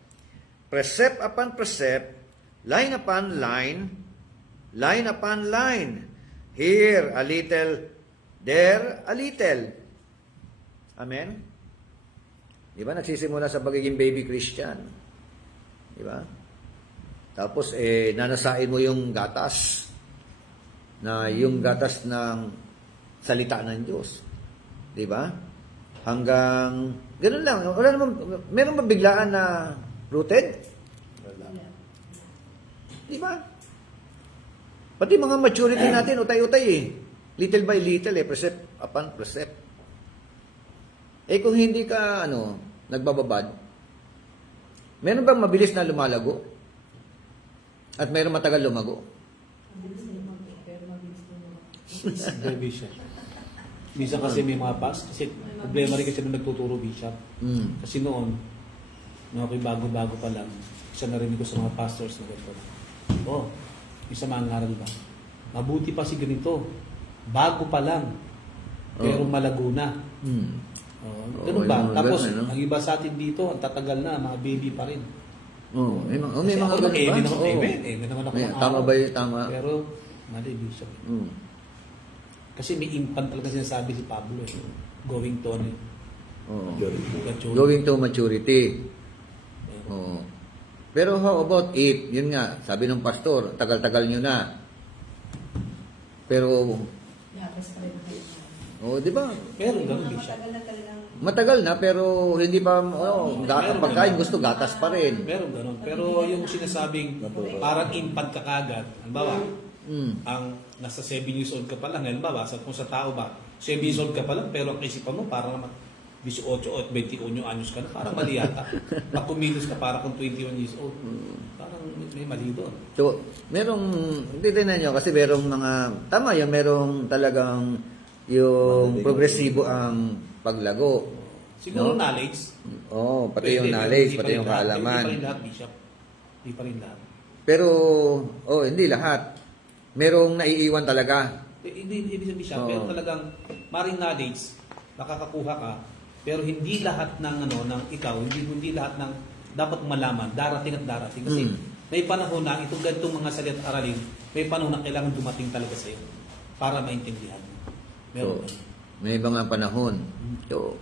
precept upon precept, line upon line, line upon line. Here a little, there a little. Amen? Di ba? Nagsisimula sa pagiging baby Christian. Di ba? Tapos, nanasain mo yung gatas. Na yung gatas ng salita ng Diyos. Di ba? Hanggang, ganun lang. Wala naman, meron ba biglaan na rooted? Wala. Di ba? Pati mga maturity natin, utay-utay eh. Little by little precept upon precept. Kung hindi ka, nagbababad, meron bang mabilis na lumalago? At meron matagal lumago? Very Bishop. Minsan kasi may mga past, kasi problema rin kasi nung nagtuturo Bishop. Kasi noon, bago-bago pa lang, isa narinig ko sa mga pastors na gano'n. Isa mangaral ba? Mabuti pa si ganito. Bago pa lang. Pero malago na. Ganun ba? Tapos, ang iba sa atin dito, ang tatagal na, mga baby pa rin. May mga Kasi ganun ako ba? naman, Oo. amen naman ako ng Tama araw. ba yun? Tama. Pero, mali, Bishop. Kasi may infant talaga sinasabi si Pablo going to Oo. maturity. Going to maturity. Oo. Pero how about if, yun nga, sabi ng pastor, tagal-tagal nyo na. Pero, Labas pa rin di ba? Meron ganun, Bishop. matagal na talagang Matagal na, pero hindi pa, pagkain gusto, gatas pa rin. Meron ganun. Pero yung sinasabing parang infant ka kagad, halimbawa, ang nasa 7 years old ka pa lang, halimbawa, kung sa tao ba, 7 years old ka pa lang, pero ang isipan mo, parang naman 18 o 21 anyos ka na, parang mali yata. Pag kumilos ka, parang kung 21 years old. Parang may mali doon. So, hindi tinan nyo, kasi merong mga, tama yun, merong talagang yung progresibo ang paglago. Siguro No? knowledge. Oo, pati Pwede, yung pero knowledge, hindi pa pati rin yung lahat. kaalaman. Hindi pa rin lahat, Bishop. Hindi pa rin lahat. Pero, hindi lahat. Merong naiiwan talaga. Hindi ibig sabihin siya, Oo. pero talagang maring knowledge, nakakakuha ka, pero hindi lahat ng ng ikaw, hindi lahat ng dapat malaman, darating at darating. Kasi may panahon na itong ganitong mga salit at aralin, may panahon na kailangan dumating talaga sa iyo para maintindihan mo. Meron. So, may mga panahon. So,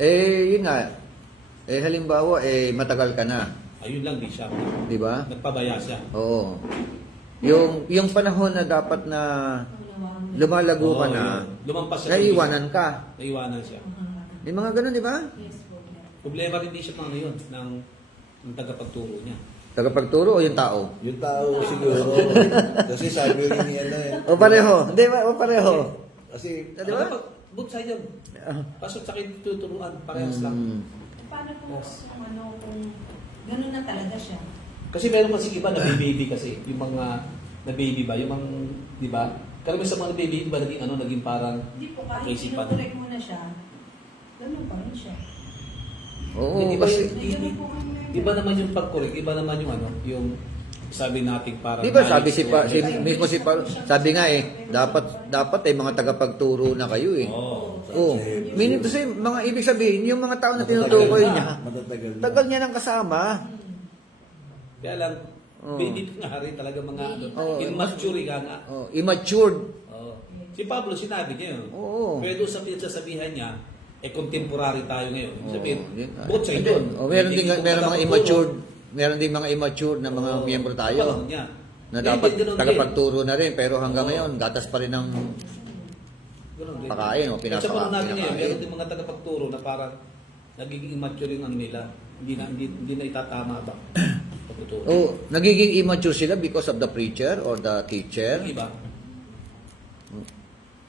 yun nga. Halimbawa, matagal ka na. Ayun lang di siya. Di ba? Nagpabaya siya. Oo. Yung panahon na dapat na lumalago ka Oo, na, yun. Lumampas siya. naiiwanan ka. Naiwanan siya. May mga ganun, di ba? yes po. Problema rin di siya ng yun, ng tagapagturo niya. Tagapagturo o yung tao? Yung tao siguro. Kasi sabi rin niya O pareho. Hindi ba? O pareho. Kasi Di ba? Both side yun. Kaso sa akin tuturuan, parehas lang. Paano kung kung ganun na talaga siya? Kasi meron kasi iba na baby kasi, yung mga na baby ba, yung mga, di ba? Karami sa mga baby, iba naging naging parang Hindi po, kahit kaisipan. kinukorek mo na siya, ganun pa rin siya. Oo, Hindi ba kasi... yun? Iba naman yung pag-correct, iba naman yung yung sabi natin parang Di ba sabi knowledge sabi nga dapat mga tagapagturo na kayo eh. Oo. Oh, meaning to say, mga ibig sabihin, yung mga tao na tinutukoy niya, matatagal na. tagal niya nang kasama. Kaya lang, Oo. Baby pa nga rin talaga mga ano, Oo. immature ka nga. Oh, immatured. Oo. Si Pablo, sinabi niya yun. Oo. Pero doon sa pinagsasabihan niya, contemporary tayo ngayon. Ibig sabihin, yun. both side doon. Oh, meron Hindi din ko meron mga magpapaturo. immature, meron din mga immature na mga Oo. miyembro Sa tayo panahon niya. na Hindi, dapat ganun din. tagapagturo na rin pero hanggang Oo. ngayon gatas pa rin ng Ganun din. Pakain, o, At sa panahon natin ngayon, pinakain. meron din mga tagapagturo na parang nagiging immature yung ano nila. Hindi na itatama ba? Pagtuturo. oh, nagiging immature sila because of the preacher or the teacher. Yung iba.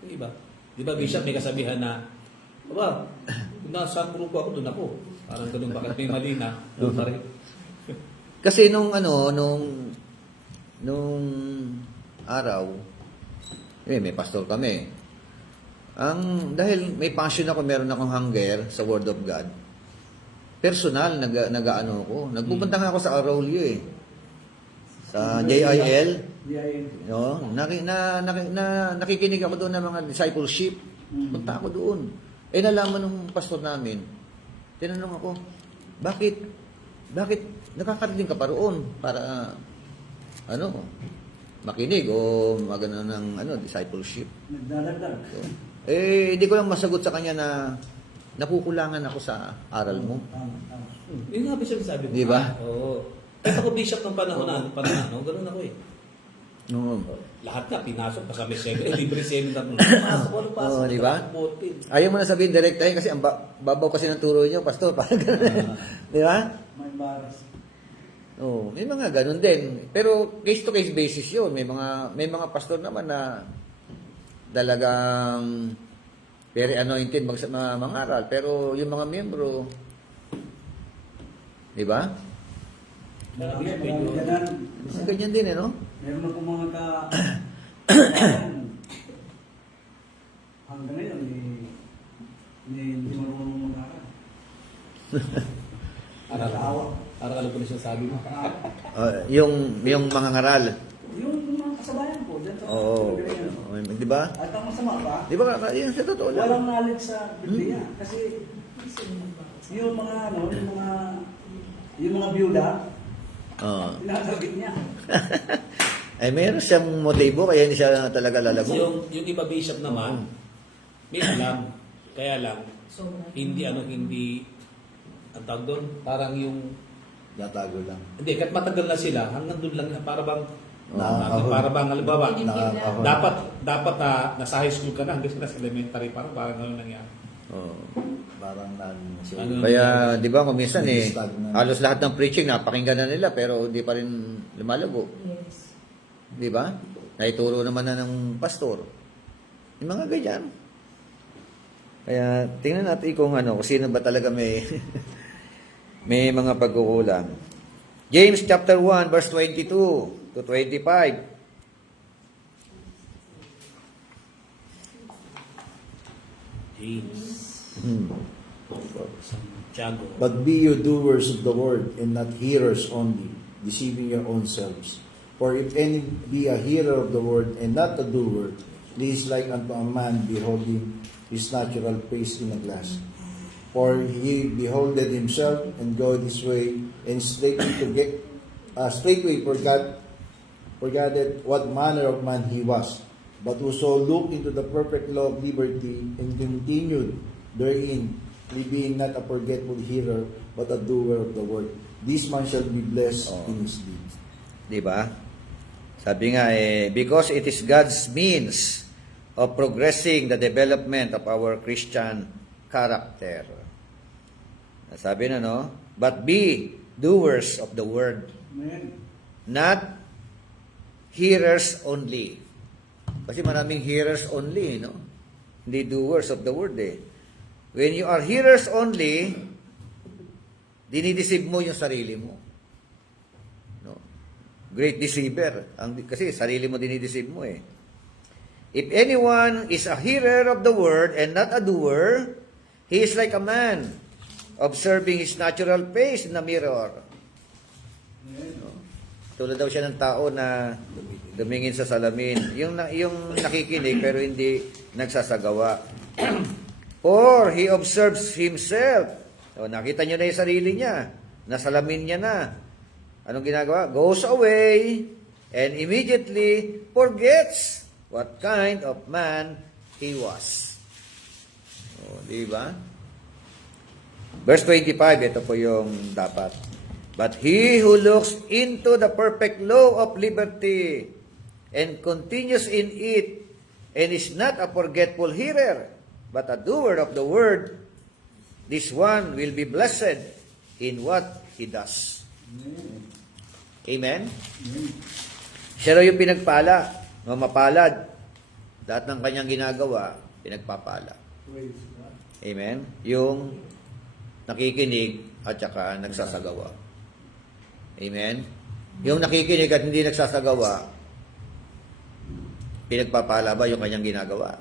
Yung iba. Di ba, Bishop, may kasabihan na, aba, kung nasa grupo ako, doon ako. Parang ganun, bakit may mali na? Doon pa rin. Kasi nung araw, may pastor kami. Dahil may passion ako, meron akong hunger sa Word of God. Personal, nag-ano ko. Nagpupunta nga ako sa Arroyo eh. Sa JIL. No, nakikinig ako doon ng mga discipleship. Punta ako doon. Eh nalaman ng pastor namin. Tinanong ako, bakit nakakarating ka pa roon para makinig o magano ng discipleship. Nagdadagdag. So, hindi ko lang masagot sa kanya na nakukulangan ako sa aral mo. Tama. Yung nga, Bishop, sabi ko. Di ba? Oo. Kahit ako, Bishop, ng panahon ganun ako eh. No. Lahat na, pinasok, kasama libre seminar mo. Pasok, Oo, di ba? Botin. Ayaw mo na sabihin direktahin kasi ang babaw kasi ng turo niyo, pastor. Parang ganun. Di ba? May baras. Oo, may mga ganun din. Pero case to case basis 'yun. May mga pastor naman na talagang very anointed mangaral, pero yung mga miyembro, di ba? Marami ganun. Ganyan din no? Meron ako mga hanggang ngayon, hindi marunong mag-aaral. Aral ko na siya sabi mo. Yung mga ngaral. Yung mga kasabayan ko, dyan sa Oo. Pilipinas. Di ba? At ang masama pa, Di ba? Yun sa totoo lang. walang knowledge sa Biblia. Kasi yung mga yung mga byuda, Oo. tinatagit niya. Ay, meron siyang motibo, kaya hindi siya talaga lalago. Yung iba, Bishop naman, may alam. Kaya lang, Sobra. hindi, ang tawag doon, parang yung, Natago lang. hindi, kahit matagal na sila, hanggang doon lang, para bang, Nakakahon. para bang, halimbawa, Nakakahon. dapat nasa high school ka na, hanggang nasa elementary, parang gano'n nangyari. Oo. Parang siya. Ano? Kaya, di ba, kung minsan Stagnant. halos lahat ng preaching, napakinggan na nila, pero hindi pa rin lumalago. Yes. Di ba? Naituro naman na ng pastor. Yung mga ganyan. Kaya, tingnan natin kung sino ba talaga may may mga pagkukulang. James chapter 1, verse 22 to 25. James, Santiago. But be you doers of the word, and not hearers only, deceiving your own selves. For if any be a hearer of the word, and not a doer, he is like unto a man beholding his natural face in a glass. For he beholdeth himself, and goeth his way, and straightway forgotteth what manner of man he was. But whoso looked into the perfect law of liberty, and continued therein, he being not a forgetful hearer, but a doer of the word, this man shall be blessed in his deeds. Di ba? Sabi nga because it is God's means of progressing the development of our Christian character. Sabi na, no? But be doers of the word, Amen. not hearers only. Kasi maraming hearers only, no? Hindi doers of the word, eh. When you are hearers only, dinideceive mo yung sarili mo. No? Great deceiver. Kasi sarili mo dinideceive mo, eh. If anyone is a hearer of the word and not a doer, he is like a man observing his natural face in the mirror. Tulad daw siya ng tao na dumingin sa salamin. Yung nakikinig pero hindi nagsasagawa. Or he observes himself. O, nakita niyo na yung sarili niya. Nasalamin niya na. Anong ginagawa? Goes away and immediately forgets what kind of man he was. O, di ba? Verse 25, ito po yung dapat. But he who looks into the perfect law of liberty and continues in it and is not a forgetful hearer, but a doer of the word, this one will be blessed in what he does. Amen? Siya raw yung pinagpala, mapalad. Lahat ng kanyang ginagawa, pinagpapala. Amen? Yung nakikinig at saka nagsasagawa. Amen? Yung nakikinig at hindi nagsasagawa, pinagpapala ba yung kanyang ginagawa?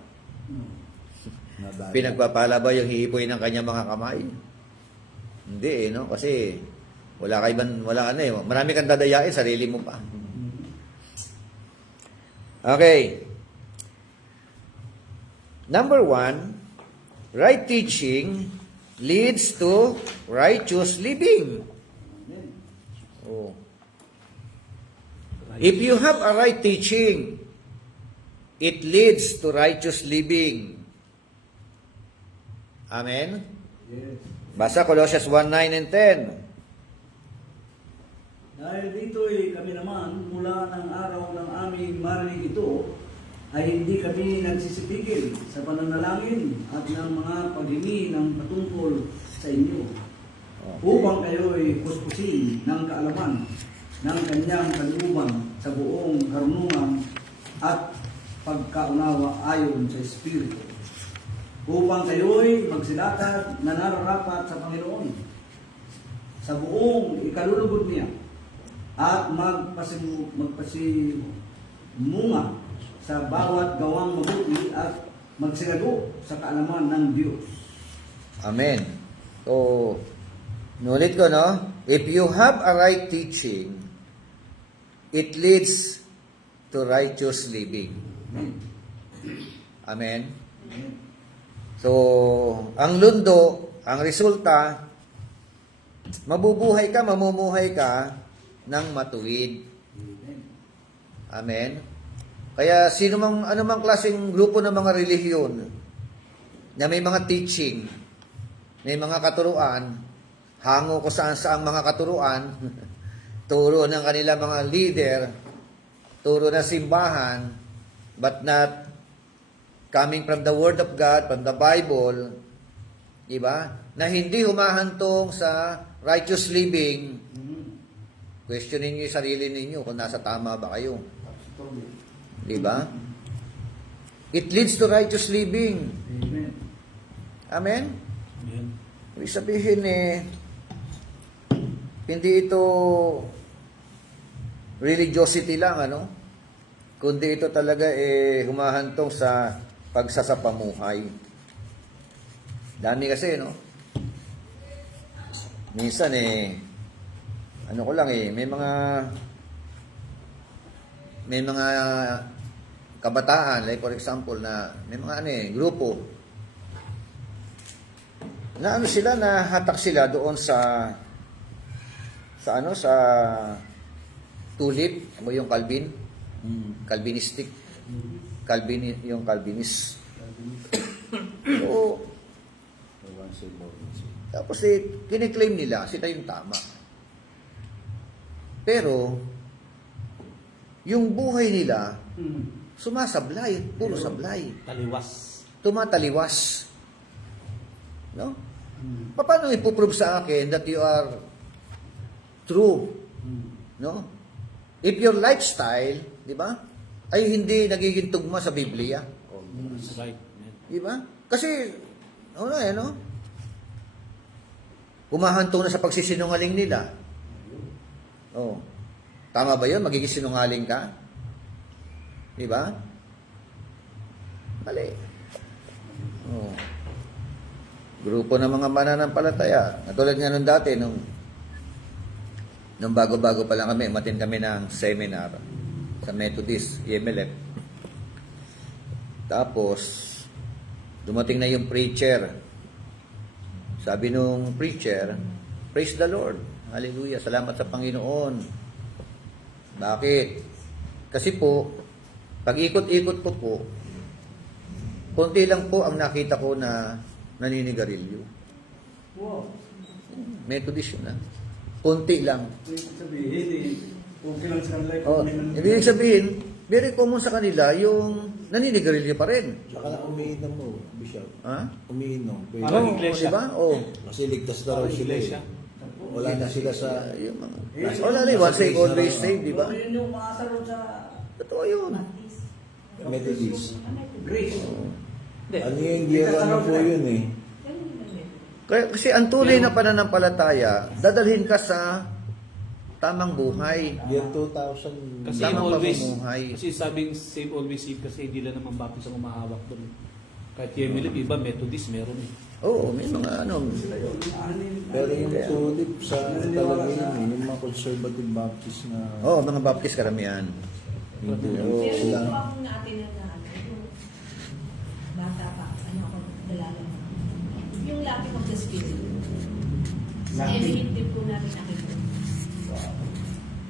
Nadaya. Pinagpapala ba yung hihipoy ng kanyang mga kamay? Hindi no? Kasi wala marami kang dadayain, sarili mo pa. Okay. Number 1, right teaching leads to righteous living. Oh. If you have a right teaching, it leads to righteous living. Amen? Yes. Basa Colossians 1:9 and 10. Dahil dito'y kami naman, mula ng araw ng aming marinig ito, ay hindi kami nagsisipigil sa pananalangin at ng mga paghingi ng patungkol sa inyo. Upang kayo'y kuskusin ng kaalaman ng kanyang kalooban sa buong karunungan at pagkaunawa ayon sa Espiritu. Upang kayo'y magsilakad na nararapat sa Panginoon sa buong ikalulugod niya at magpasimunga sa bawat gawang mabuti at magsilago sa kaalaman ng Diyos. Amen. So, nulit ko, no? If you have a right teaching, it leads to righteous living. Amen. So, ang lundo, ang resulta, mamumuhay ka ng matuwid. Amen. Kaya anumang klaseng grupo ng mga relihiyon na may mga teaching, may mga katuruan, hango ko saan mga katuruan, turo ng kanila mga leader, turo ng simbahan, but not coming from the Word of God, from the Bible, di ba? Na hindi humahantong sa righteous living. Questionin niyo yung sarili ninyo kung nasa tama ba kayo. Di ba? It leads to righteous living. Amen. Amen? Amen. Ibig sabihin hindi ito religiosity lang, ano? Kundi ito talaga humahantong sa pagsasapamuhay. Dami kasi, no? Minsan ano ko lang may mga kabataan, like for example, na may mga grupo na sila, nahatak sila doon sa tulip, mo yung Calvin, Calvinistic, yung Calvinist. So, tapos kiniklaim nila sila yung tama. Pero yung buhay nila sumasablay, puro sablay. Taliwas. Tumataliwas. No? Paano ipuprove sa akin that you are true? No? If your lifestyle, di ba, ay hindi nagiging tugma sa Biblia. Right. Amen. Di ba? Kasi, no? Humahantong na sa pagsisinungaling nila. Oh. Tama ba 'yun? Magiging sinungaling ka? Di ba? Mali. Oh. Grupo ng mga mananampalataya. Katulad nga nung dati, nung bago-bago pa lang kami, umattend kami ng seminar sa Methodist, EMLF. Tapos, dumating na yung preacher. Sabi nung preacher, praise the Lord. Hallelujah. Salamat sa Panginoon. Bakit? Kasi po, pag ikot-ikot ko po, konti lang po ang nakita ko na naninigarilyo. Wow. Methodist yun, konti lang. Ibig sabihin, okay lang sa kanila. Oh, ibig sabihin, very common sa kanila yung naninigarilyo pa rin. Saka na umiinom mo, Bishop. Ha? Umiinom. Pwede. Parang Oo, iglesia. di ba? Oo. Kasi ligtas na raw sila eh. Iglesia. Wala na sila sa... Yung mga... Wala na, once saved, always saved, di ba? Yun yung maasar sa Totoo yun. Methodist. Grace. Hindi. Ano yung year ano po yun eh. Kaya, kasi ang tunay na pananampalataya, dadalhin ka sa tamang buhay. Year 2000. Kasi Tamang always, pamumuhay. kasi sabing save always save kasi hindi lang naman baptism ang mahawak doon. Kahit yung Milip, iba Methodist meron eh. Oo, may mga ano. Pero yung tulip sa ano talaga yun eh, yung mga conservative Baptist na... Oo, mga Baptist karamihan. Hindi, Meron oh, po sila. akong na-attend na yung bata pa, dalaga. Yung Lapid of the Spirit. Sa Elohim din po namin nakita.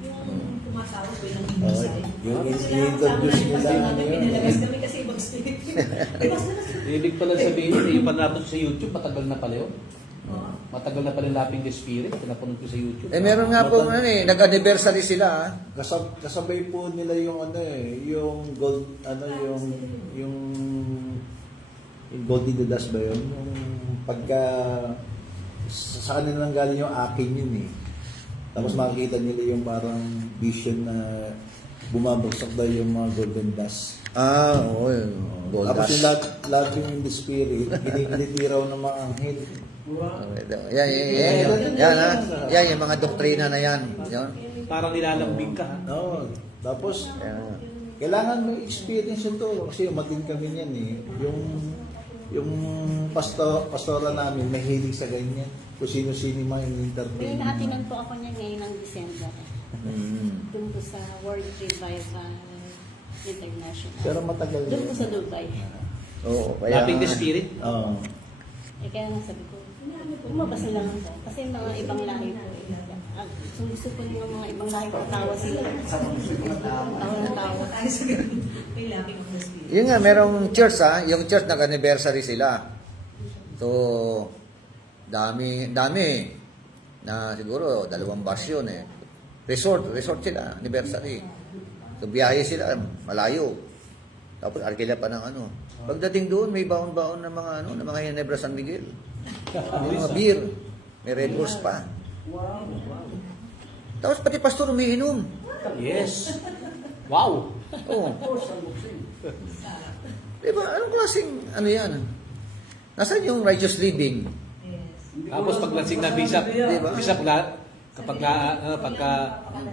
Yung tumatawag ko yung Ibisay. Yung in-introduce nila, ano yun, pinalagas kami kasi ibang spirit. Ibig pala sabihin, yung panapot sa YouTube, matagal na pala yun. Oo. Matagal na pala yung Laping the Spirit, pinapanood ko sa YouTube. Eh, meron nga po, ano eh, nag-anniversary sila. Kasabay po nila yung ano eh, yung gold, ano yung gold in the dust ba yun? Yung pagka sa kanila lang galing yung akin yun eh. Tapos makikita nila yung parang vision na bumabagsak daw yung mga golden dust. Ah, oo, yun. Gold Tapos yung dust. lahat yung in the spirit, ginigiliti raw ng mga anghel. Yan, yung mga doktrina na yan. Yan. Parang nilalambing ka ha. No, tapos Yan. kailangan mo experience ito kasi umating kami niyan eh. Yung pastora namin mahilig sa ganyan. Kung sino-sino yung mga May entertain. natinan po ako niya ngayon ng December. Mm. Doon po sa World Revival International. Pero matagal Doon po yun. sa Dubai. Oo, kaya... Laping the Spirit. Oo. Eh kaya nga sabi ko, lumabas na lang ako. Kasi mga ibang lahi po. Gusto ko yung mga ibang lahi po, tawa sila. Tawa na tawa. Tayo sa ganun. May Lapid of the Spirit. Yun nga, merong church yung church nag-anniversary sila. So, dami na siguro 2 bus yun eh. Resort sila, anniversary. So, biyahe sila, malayo. Tapos, arkila pa ng ano. Pagdating doon, may baon-baon ng mga ano, ng mga Ginebra San Miguel. May mga beer. May Red Horse pa. Tapos, pati pastor umiinom. Yes. Wow. Oo. Diba? Anong klaseng, ano yan? Nasaan yung righteous living? Yes. Tapos pag lasing na bishop, Diba? bishop pagka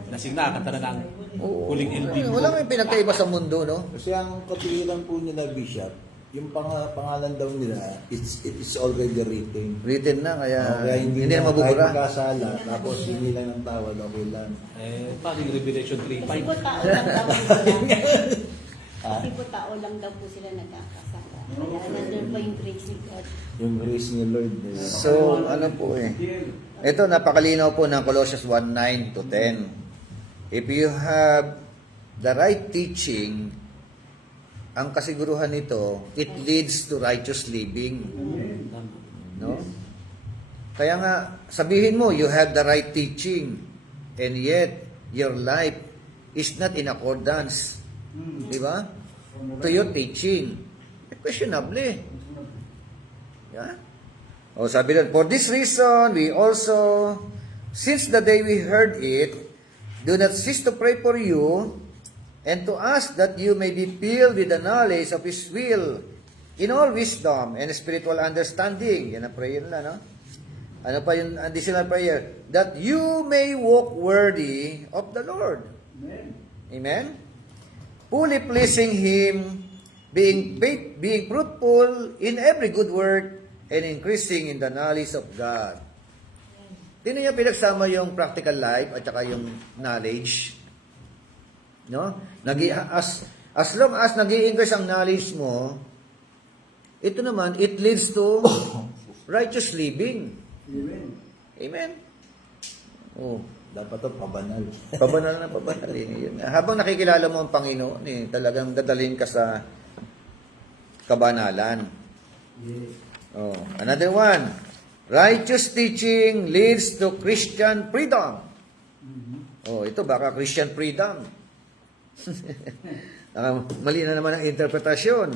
lasing na, kanta na ng Oo. huling LD. Wala may pinagkaiba sa mundo, no? Kasi ang kapiliran po nila, Bishop, yung pangalan daw nila, it's already written. Written na, kaya, Kaya hindi kahit na mabubura. magkasala, tapos hindi lang ng tawad, okay lang. Paano yung Revelation Kasi 3:5? po tao lang daw po sila. Kasi po tao lang daw po sila nagkakasala. Kaya nandun po yung grace ni God. Yung grace ni Lord. So, ano po eh. Ito, napakalinaw po ng Colossians 1:9 to 10. If you have the right teaching, ang kasiguruhan nito, it leads to righteous living. No? Kaya nga, sabihin mo, you have the right teaching, and yet, your life is not in accordance. Di ba? To your teaching. Questionable eh. Yeah? O sabi doon, for this reason, we also, since the day we heard it, do not cease to pray for you, and to ask that you may be filled with the knowledge of His will, in all wisdom and spiritual understanding. Yan ang prayer nila, no? Ano pa yung additional prayer? That you may walk worthy of the Lord. Amen? Fully pleasing Him, being fruitful in every good work, and increasing in the knowledge of God. Tingnan niyo pinagsama yung practical life at saka yung knowledge. No? As long as nag-i-increase ang knowledge mo, ito naman, it leads to righteous living. Amen. Amen? Oh. Dapat to pabanal. Pabanal na pabanal. Yun. Habang nakikilala mo ang Panginoon, talagang dadalhin ka sa kabanalan. Oh, another one. Righteous teaching leads to Christian freedom. Oh, ito baka Christian freedom. Mali na naman ang interpretasyon.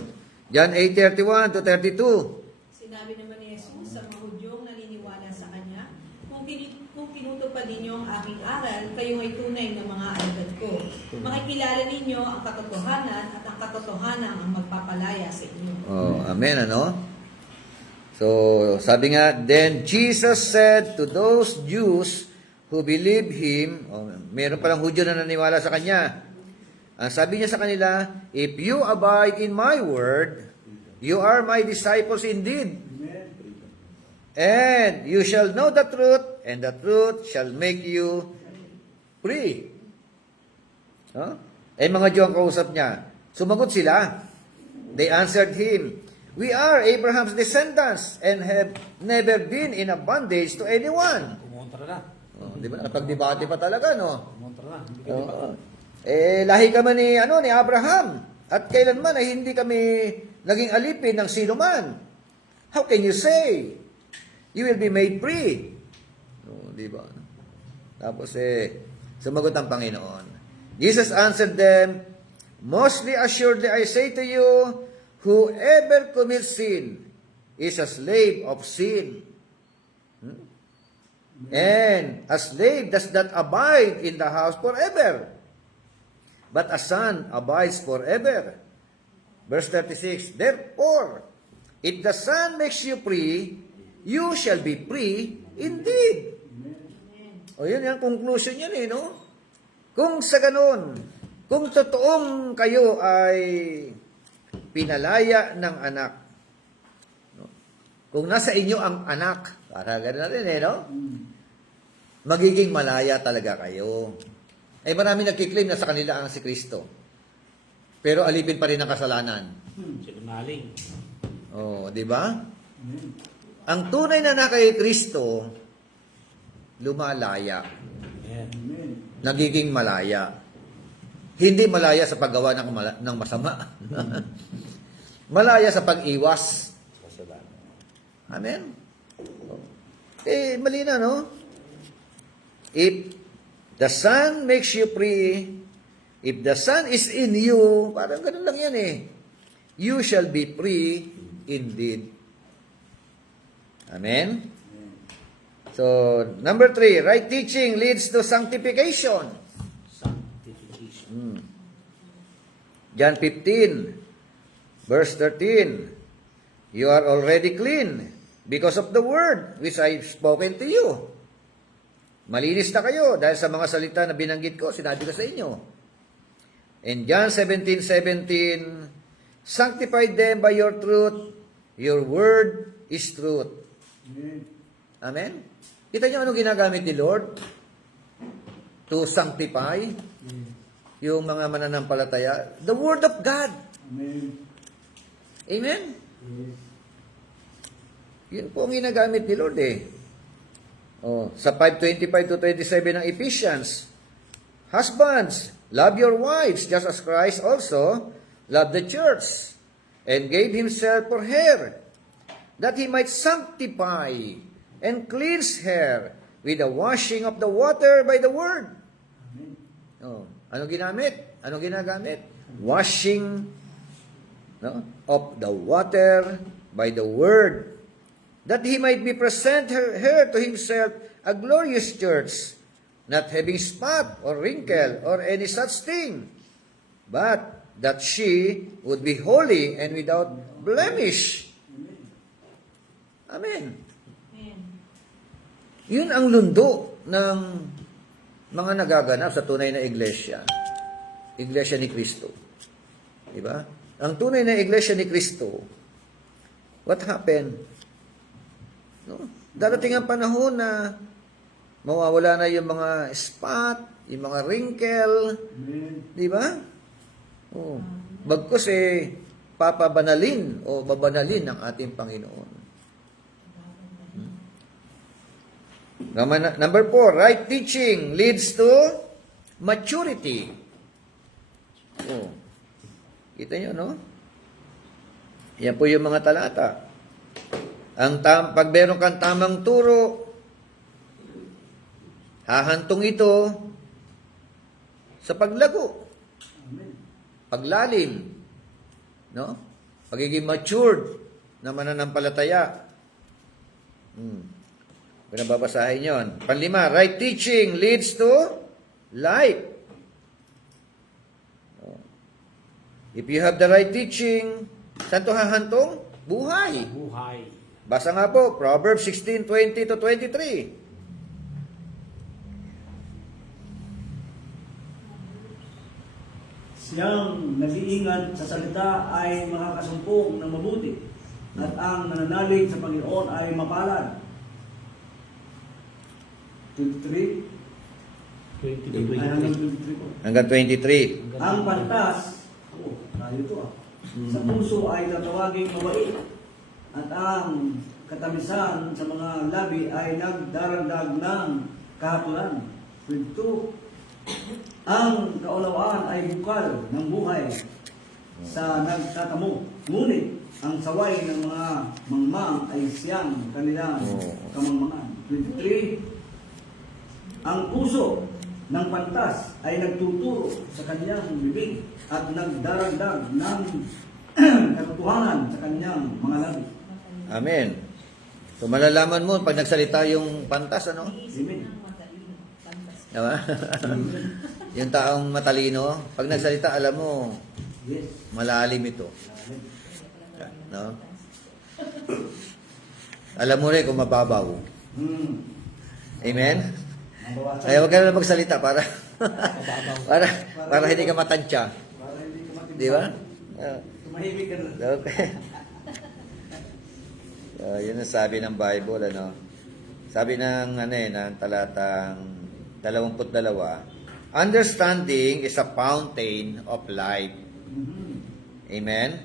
John 8:31 to 32. Sinabi naman ni Jesus sa mga Hudyong naniniwala sa Kanya, kung tinutupad ninyo ang aking aral, kayo ay tunay na mga alagad ko. Makikilala ninyo ang katotohanan at ang katotohanan ang magpapalaya sa inyo. Oh, amen, ano? So, sabi nga, then Jesus said to those Jews who believed Him, meron palang Hudyo na naniwala sa Kanya. Ang sabi niya sa kanila, if you abide in my word, you are my disciples indeed. And you shall know the truth, and the truth shall make you free. Huh? Eh, mga Diyo ang kausap niya. Sumagot sila. They answered him, we are Abraham's descendants and have never been in a bondage to anyone. Kumontra na. Oh, di ba? Nakapagdebate pa talaga, no? Kumontra na. Hindi ka diba? Lahi kami ni Abraham. At kailanman ay hindi kami naging alipin ng sino man. How can you say you will be made free? No, di ba? Tapos sumagot ang Panginoon. Jesus answered them, mostly assuredly I say to you, whoever commits sin is a slave of sin. And a slave does not abide in the house forever, but a son abides forever. Verse 36, therefore, if the Son makes you free, you shall be free indeed. O yun yung conclusion yan no? Kung sa ganun, kung totoong kayo ay pinalaya ng anak, no? Kung nasa inyo ang anak, para gano'n na rin no? Magiging malaya talaga kayo. Ay marami nagkiklaim na sa kanila ang si Kristo. Pero alipin pa rin ang kasalanan. Sinungaling. Oh, di ba? Ang tunay na kay Kristo, lumalaya. Amen. Nagiging malaya. Hindi malaya sa paggawa ng masama. Malaya sa pag-iwas. Amen? Mali na, no? If the Son makes you free, if the Son is in you, parang ganun lang yan you shall be free indeed. Amen? So, number 3, right teaching leads to sanctification. Sanctification. John 15, verse 13, you are already clean because of the word which I've spoken to you. Malinis na kayo dahil sa mga salita na binanggit ko, sinabi ko sa inyo. In John 17:17, sanctify them by your truth, your word is truth. Amen? Kita niyo anong ginagamit ni Lord? To sanctify yung mga mananampalataya. The word of God. Amen? Yun po ang ginagamit ni Lord sa 5:25 to 27 ng Ephesians, husbands, love your wives just as Christ also loved the church and gave himself for her, that he might sanctify and cleanse her with the washing of the water by the word. Ano ginamit? Ano ginagamit? Washing of the water by the word, that he might be present her to himself a glorious church, not having spot or wrinkle or any such thing, but that she would be holy and without blemish. Amen. Amen. Yun ang lundo ng mga nagaganap sa tunay na iglesia. Iglesia ni Kristo. Diba? Ang tunay na iglesia ni Kristo, what happened? No? Darating ang panahon na mawawala na yung mga spot, yung mga wrinkle, di ba? Bagkus papabanalin o babanalin ng ating Panginoon. Number 4, right teaching leads to maturity. Oh. Kita nyo, no? Yan po yung mga talata. Pag meron kang tamang turo, hahantong ito sa paglago, paglalim, no? Pagiging matured na mananampalataya. Pinababasahin yon. Panlima, right teaching leads to life. If you have the right teaching, saan to hahantong? Buhay. Buhay. Basa nga po, Proverbs 16:20 to 23. Siyang nag-iingat sa salita ay makakasumpong ng mabuti, at ang nananalig sa Panginoon ay mapalad. 23? 20 to Ay, hanggang 23. 23 po. Hanggang 23. Ang pantas, tayo ito sa puso ay tatawaging mabait, at ang katamisan sa mga labi ay nagdaragdag ng kahatulan. 22. Ang kaunawaan ay bukal ng buhay sa nagtatamo, ngunit ang saway ng mga mangmang ay siyang kanilang kamangmangan. 23. Ang puso ng pantas ay nagtuturo sa kanyang bibig at nagdaragdag ng katotohanan sa kanyang mga labi. Amen. So malalaman mo pag nagsalita yung pantas, ano? Amen. Diba? Yung taong matalino, pag nagsalita, alam mo, Yes. malalim ito. No? Alam mo rin kung mababaw. Amen? Kaya huwag ka na magsalita para para hindi ka matansya. Para hindi ka matibay. Di ba? Tumahimik ka na. Okay. Yun ang sabi ng Bible, ano? Sabi ng ng talatang 22, understanding is a fountain of life. Amen.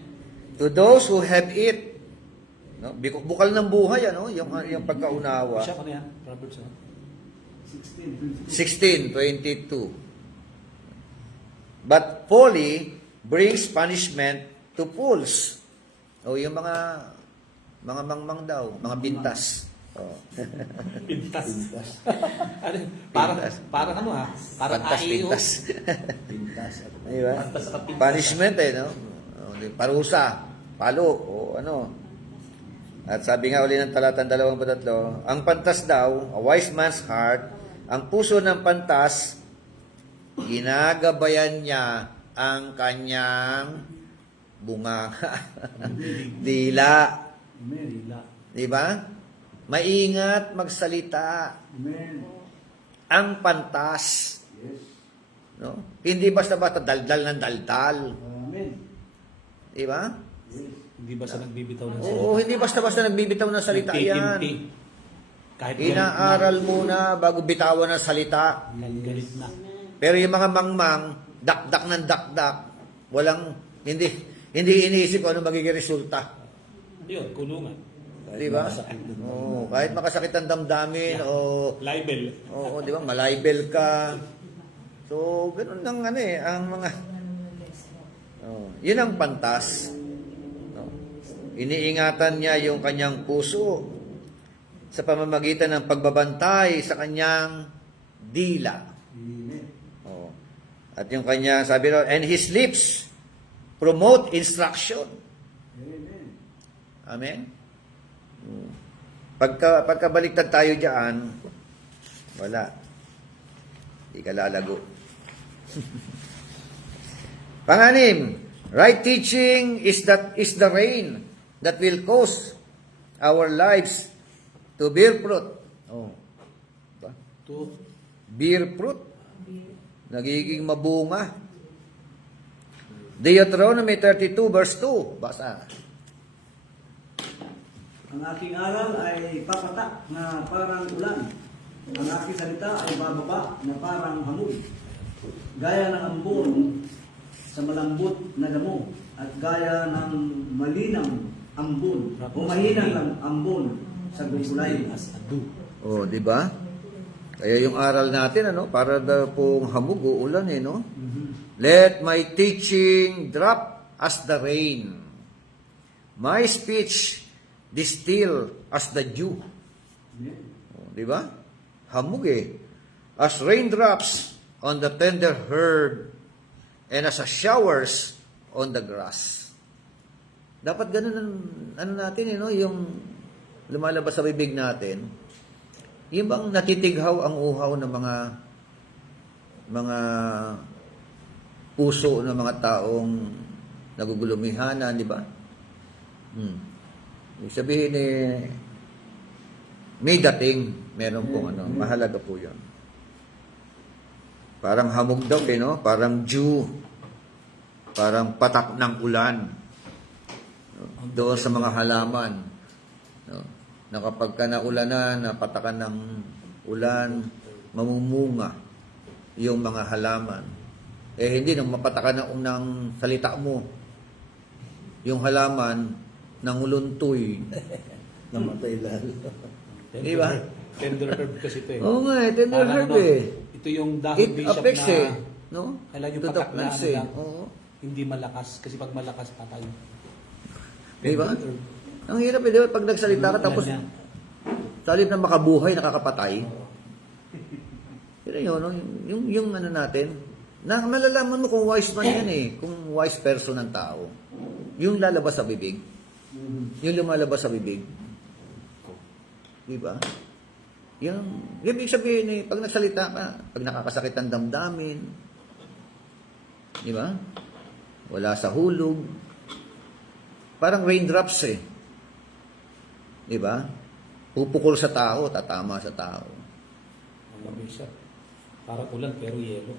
To those who have it, no? Bukal ng buhay, ano? Yung pagkaunawa. Siya ko na yan. Proverbs, ano? 16:22. But folly brings punishment to fools. O yung mga mangmang daw, mga bintas. Oh. Pintas. Ano, parang ano ha? Parang Pantas, AIO. pintas. Pintas. Diba? Pantas at pintas. Punishment no? Parusa, palo, o ano. At sabi nga uli ng talatang 23, ang pantas daw, a wise man's heart, ang puso ng pantas, ginagabayan niya ang kanyang bunga. Dila. Amen. Di ba? Maingat magsalita. Amen. Ang pantas. Yes. No? Hindi basta-basta daldal ng daldal. Amen. Di ba? Yes. Hindi ba siya nagbibitaw ng Oo, hindi basta-basta nagbibitaw ng salita yan. Kahit Inaaral muna bago bitawan ng salita. galit na. Pero yung mga mangmang, dakdak ng dakdak, walang, hindi iniisip kung ano magiging resulta. Yun, kulungan. Di ba? Oo, kahit makasakit ang damdamin o Libel. oo, di ba? Malibel ka. So, ganun lang ang mga yun ang pantas. No? Iniingatan niya yung kanyang puso sa pamamagitan ng pagbabantay sa kanyang dila. Amen. Oh. At yung kanya, sabi ro, and his lips promote instruction. Amen. Amen? Pagkabaliktad tayo diyan, wala. Di ka lalago. Panganim, right teaching is the rain that will cause our lives to bear fruit. Oh. Diba? To Bear fruit. Nagiging mabunga. Deuteronomy 32 verse 2. Basa. Ang aking aral ay papatak na parang ulan. Ang aking salita ay bababa na parang hamon. Gaya ng ambon sa malambot na damo at gaya ng malinang ambon o mahinang ambon sa gulay. as a do. Oh, di ba? Kaya yung aral natin, para daw pong hamog o ulan no? Let my teaching drop as the rain. My speech distill as the dew. Di ba? Hamog As raindrops on the tender herb and as a showers on the grass. Dapat ganun ang natin, yung lumalabas sa bibig natin. Yung bang natitighaw ang uhaw ng mga puso ng mga taong nagugulumihanan, di ba? Ibig sabihin may dating, meron pong mahalaga po yun. Parang hamog daw no? Parang dew, parang patak ng ulan doon sa mga halaman. No? Na kapag ka naulanan, napatakan ng ulan, mamumunga yung mga halaman. Hindi nang mapatakan ng salita mo, yung halaman nanguluntoy. Namatay lalo. Di ba? Tender herb kasi ito Oo nga, tender Parang herb Ito yung dahon It bishop affects na no? kailangan yung To the patak na plants lang, Oo. hindi malakas. Kasi pag malakas, patay. Di ba? Tender herb. Ang hirap di ba? Pag nagsalita ka tapos Yan. sa halip na makabuhay, nakakapatay. Pero yun, no? yung natin, na malalaman mo kung wise man yan kung wise person ng tao. Yung lalabas sa bibig. Yung lumalabas sa bibig. Di ba? Yung ibig sabihin pag nagsalita ka, pag nakakasakit ang damdamin, di ba? Wala sa hulog. Parang raindrops di ba? Pupukol sa tao, tatama sa tao. Ang lamig siya. Parang ulan pero yelo.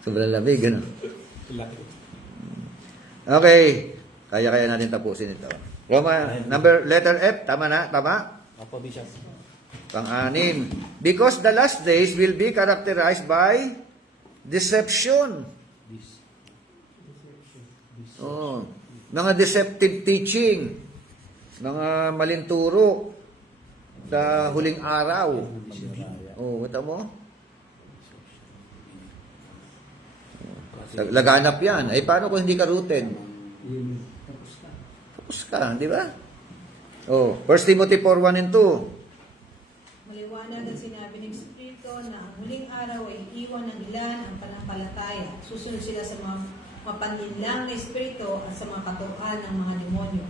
Sobrang lamig, Laki. Okay. Kaya natin tapusin ito. Letter F, tama na? Tama? Opo, Bishop. Pang-anim. Because the last days will be characterized by deception. Mga deceptive teaching. Mga malinturo sa huling araw. Kita mo? Laganap yan. Paano kung hindi ka rooted? Tapos ka, di ba? 1 Timothy 4:1 and 2. Maliwanag ang sinabi ng Espiritu na ang huling araw ay iwan ng ilan ang panampalataya. Susunod sila sa mga mapanlinlang na espiritu at sa mga katuruan ng mga demonyo.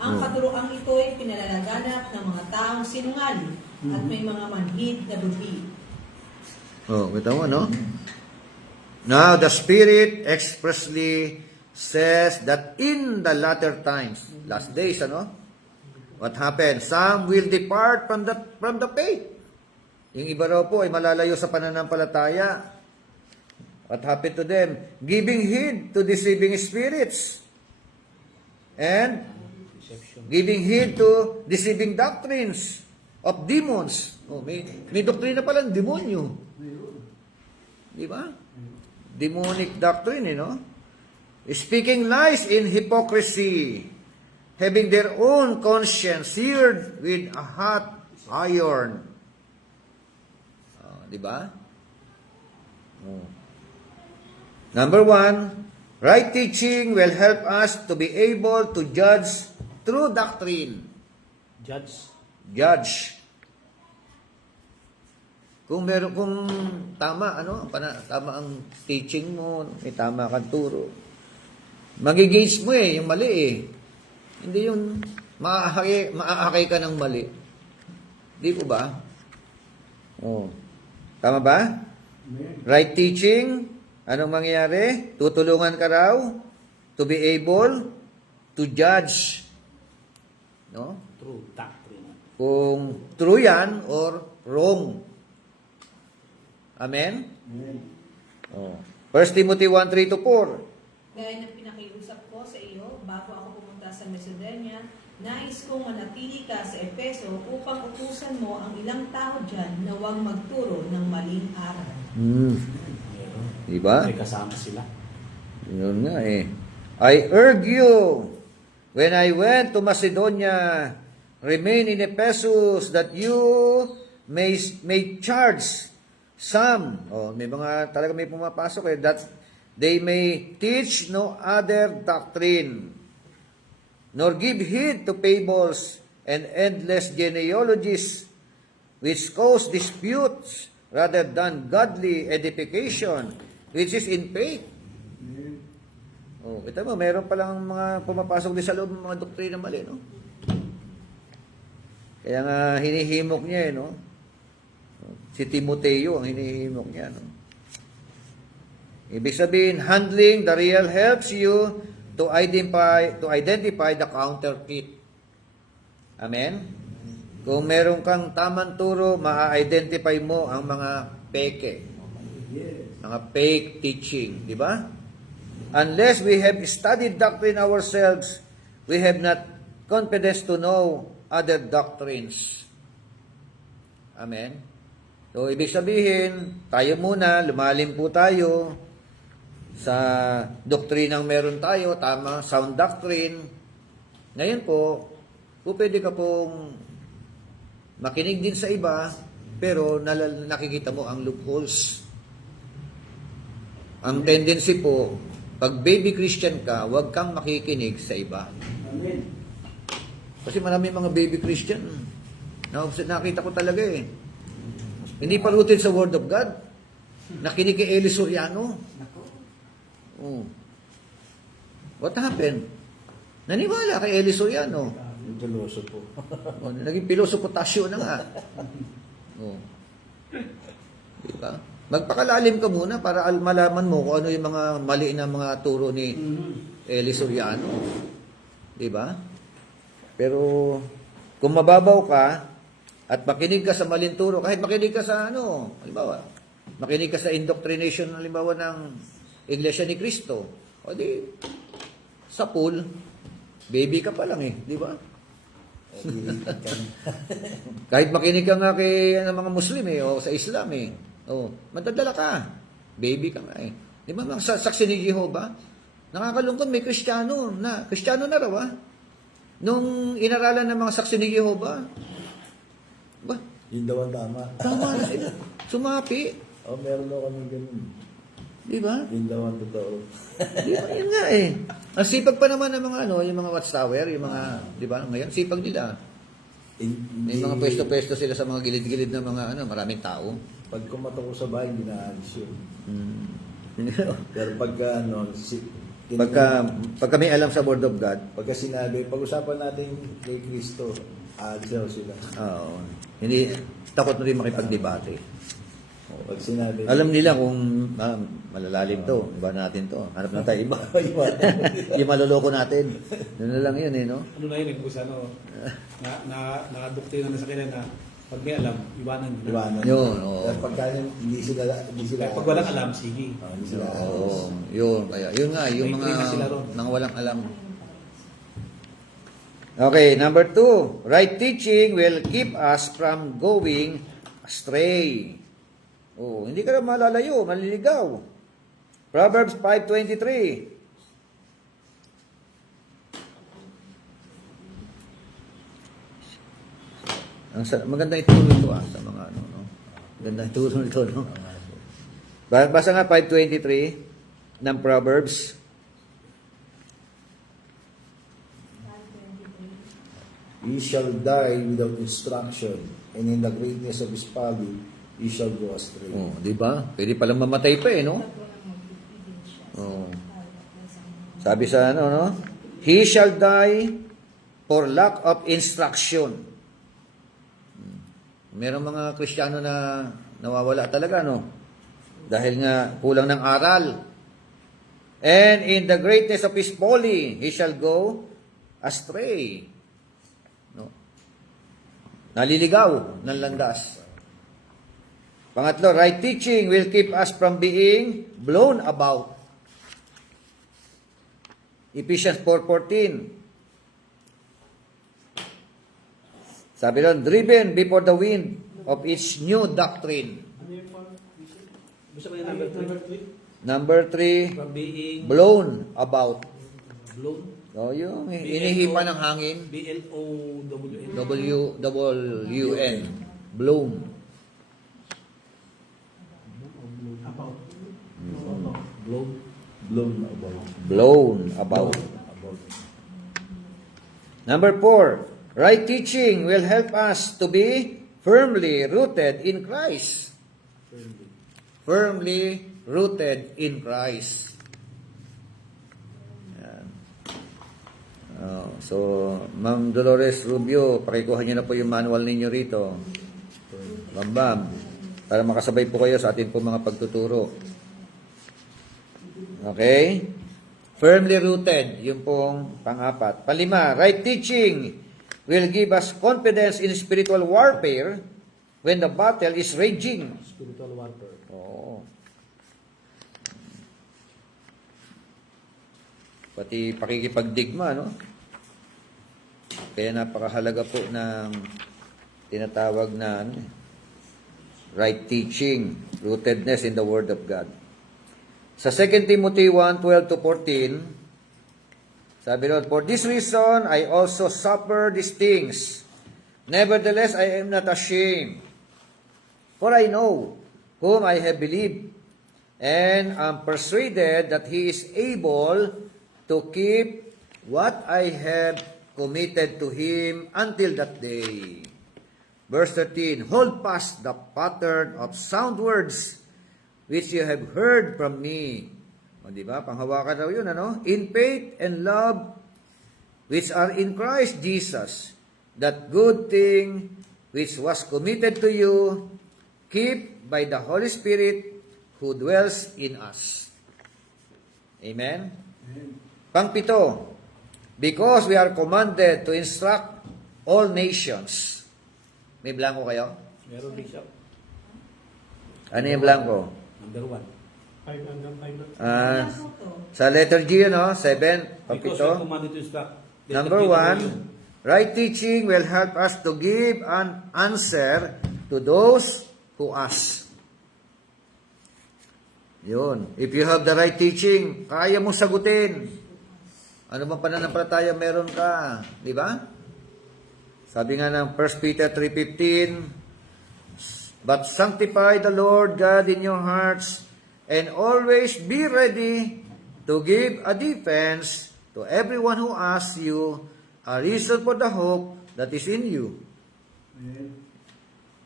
Ang katuruan ito ay pinalalaganap ng mga taong sinungaling at may mga manhid na bubi. Kita mo, no? Now, the Spirit expressly says that in the latter times, last days, what happened? Some will depart from the faith. Yung iba raw po ay malalayo sa pananampalataya. What happened to them? Giving heed to deceiving spirits. And giving heed to deceiving doctrines of demons. May doktrina pala ng demonyo. Di ba? Demonic doctrine, Speaking lies in hypocrisy, having their own conscience seared with a hot iron. Di ba? Number 1, right teaching will help us to be able to judge true doctrine. Judge. Kung tama, tama ang teaching mo, may tama kang turo. Magigage mo yung mali Hindi yung maaakay ka ng mali. Di po ba? Tama ba? Right teaching, anong mangyayari? Tutulungan ka raw to be able to judge. True doctrine. Kung true yan or wrong. Amen? 1 Timothy 1:3-4. Gaya ng pinakiusap ko sa iyo bago ako pumunta sa Macedonia, nais kong manatili ka sa Efeso upang utusan mo ang ilang tao dyan na huwag magturo ng maling aral. Diba? May kasama sila. Yun nga I urge you, when I went to Macedonia, remain in Ephesus, that you may charge some, may mga talaga may pumapasok that they may teach no other doctrine, nor give heed to fables and endless genealogies, which cause disputes rather than godly edification, which is in faith. Kita mo, meron palang mga pumapasok din sa loob ng mga doktrina mali, no? Kaya nga hinihimok niya, no? Si Timoteo ang hinihimok niya, no? Ibig sabihin, handling the real helps you to identify the counterfeit. Amen? Kung meron kang tamang turo, ma-identify mo ang mga peke. Mga fake teaching, di ba? Unless we have studied doctrine ourselves, we have not confidence to know other doctrines. Amen? So, ibig sabihin, tayo muna, lumalim po tayo sa doktrinang meron tayo, tama, sound doctrine. Ngayon po, pwede ka pong makinig din sa iba, pero nakikita mo ang loopholes. Ang tendency po, pag baby Christian ka, huwag kang makikinig sa iba. Amen. Kasi marami mga baby Christian, nakita ko talaga eh. Hindi pa rooted sa Word of God. Nakinig kay Eli Soriano. Oh. What happened? Naniwala kay Eli Soriano. Yung tuloso po. Naging piloso potasyo na nga. Diba? Magpakalalim ka muna para malaman mo kung ano yung mga mali na mga turo ni Eli Soriano. Diba? Pero kung mababaw ka at makinig ka sa maling turo, kahit makinig ka sa halimbawa, makinig ka sa indoctrination, halimbawa ng Iglesia ni Cristo, o di, sa pool, baby ka pa lang di ba? Kahit makinig ka nga kay mga Muslim o sa Islam matadala ka, baby ka nga Di ba mga saksi ni Jehovah? Nakakalungkot, may Kristiyano na raw nung inaralan ng mga saksi ni Jehovah, ba? Yun daw ang tama. Tama na sila. Sumapi. Meron daw kami ganun. Di ba? Yun daw ang totoo. Di ba? Yun nga Ang sipag pa naman ng mga yung mga watchtower, yung mga, di ba? Ngayon, sipag nila. May mga pwesto-pwesto sila sa mga gilid-gilid ng mga maraming tao. Pag kumatok ko sa bahay, ginaalis yun. Pero pagka Pagka may alam sa Word of God, pagka sinabi, pag-usapan natin kay Kristo, aalis sila. hindi, takot na rin makipagdebate. Pag sinabi, Alam nila kung malalalim to, iba natin to. Hanap na tayo iba. Yung maloloko natin. Yun na lang yun no? Ano na yun, kung na-doktrina na sa kanila na pag may alam, iwanan nyo. iwanan. Yun, Pero pagka hindi sila. Pag walang alam, sige. Hindi sila. Oo, yun. Kaya, yun nga, yung May mga na sila ron. nang walang alam. Okay, number 2. Right teaching will keep us from going astray. Hindi ka na malalayo, maliligaw. Proverbs 5:23. Maganda ituro ito sa mga Maganda ituro ito, no? Basa nga 5:23 ng Proverbs. He shall die without instruction, and in the greatness of his folly, he shall go astray. Di ba? Pwede palang mamatay pa no? Sabi sa no? He shall die for lack of instruction. Merong mga Kristiyano na nawawala talaga, Dahil nga kulang ng aral. And in the greatness of his folly, he shall go astray. Naliligaw ng landas. Pangatlo, right teaching will keep us from being blown about. Ephesians 4:14. Sabi doon, driven before the wind of its new doctrine. Gusto ko yung number 3? Number 3, From being blown about. blown. Yung inihipa ng hangin. B-L-O-W-N. W-W-N. Blown. Blown about. Blown about. Number 4, right teaching will help us to be firmly rooted in Christ. Firmly rooted in Christ. Yan. So, Ma'am Dolores Rubio, pakikuha niyo na po yung manual ninyo rito. Bam, para makasabay po kayo sa atin po mga pagtuturo. Okay? Firmly rooted, yung pong pang-apat. Palima, right teaching will give us confidence in spiritual warfare when the battle is raging. Spiritual warfare. Oo. Pati pakikipagdigma, no? Kaya napakahalaga po ng tinatawag na right teaching, rootedness in the Word of God. Sa 2 Timothy 1:12-14, sabi doon, for this reason, I also suffer these things. Nevertheless, I am not ashamed. For I know whom I have believed, and am persuaded that He is able to keep what I have committed to Him until that day. Verse 13, hold fast the pattern of sound words which you have heard from me. O, diba? Panghawakan daw yun, ano? In faith and love which are in Christ Jesus, that good thing which was committed to you, keep by the Holy Spirit who dwells in us. Amen? Pangpito, because we are commanded to instruct all nations. May blanco kayo? Meron, Bishop. Ano yung blanco? Number 1. Sa letter G, no? 7, Because pangpito. we're commanded to instruct. Number 1, right teaching will help us to give an answer to those who ask. Yun. If you have the right teaching, kaya mong sagutin. Ano bang pananampalataya meron ka? Di ba? Sabi nga ng 1 Peter 3:15, but sanctify the Lord God in your hearts, and always be ready to give a defense to everyone who asks you a reason for the hope that is in you,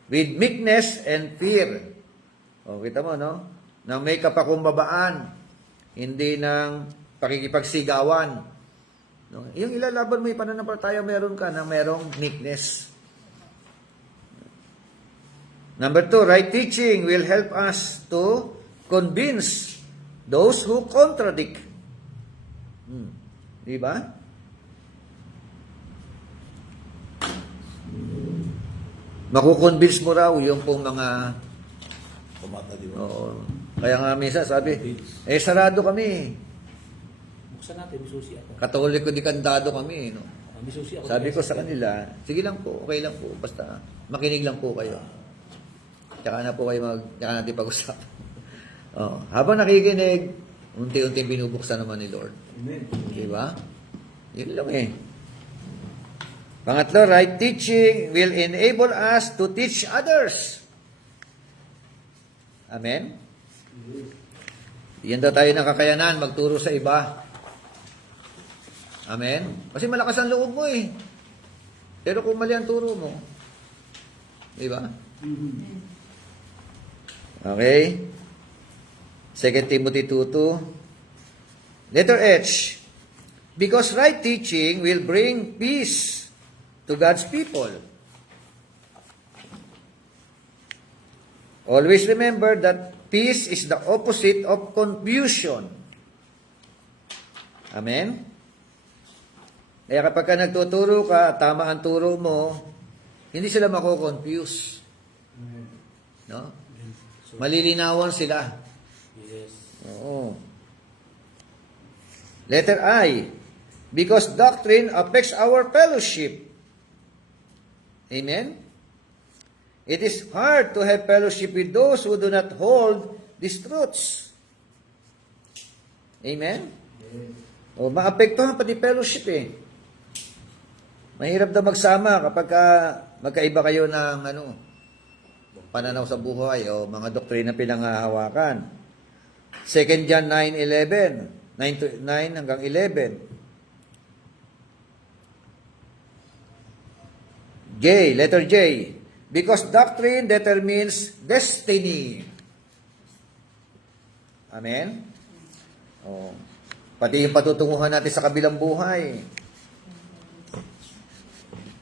with meekness and fear. O, kita mo, no? Na may kapakumbabaan, hindi ng pakikipagsigawan. No? Yung ilalaban mo yung pananampalataya, meron ka na merong meekness. Number 2, right teaching will help us to convince those who contradict. Di ba? Makukonvince mo raw yung pong mga Kumata, di ba? oo. Kaya nga minsan sabi, sarado kami. Buksan natin, may susi ako. Katoliko di kandado kami. No? May susi ako. Sabi ko sa kanila, sige lang po, okay lang po. Basta makinig lang po kayo. Tsaka na po kayo tsaka natin pag-usapan. Habang nakikinig, unti-unti binubuksan naman ni Lord. Amen. Di ba? Yun lang eh. Pangatlo, right teaching will enable us to teach others. Amen? Yan daw tayo ng kakayanan, magturo sa iba. Amen? Kasi malakas ang loob mo eh. Pero kung mali ang turo mo, di ba? Okay? 2 Timothy 2:2. Letter H. Because right teaching will bring peace to God's people. Always remember that peace is the opposite of confusion. Amen? Kaya kapag ka nagtuturo ka, tama ang turo mo, hindi sila mako-confuse. No? Malilinawan sila. Yes. Oo. Letter I. Because doctrine affects our fellowship. Amen? It is hard to have fellowship with those who do not hold these truths. Amen? O, maapektuhan pati fellowship eh. Mahirap daw magsama kapag magkaiba kayo ng pananaw sa buhay o mga doktrina pinanghahawakan. 2 John 9:11, 9 hanggang 11. Letter J. Because doctrine determines destiny. Amen? Oh. Pati yung patutunguhan natin sa kabilang buhay.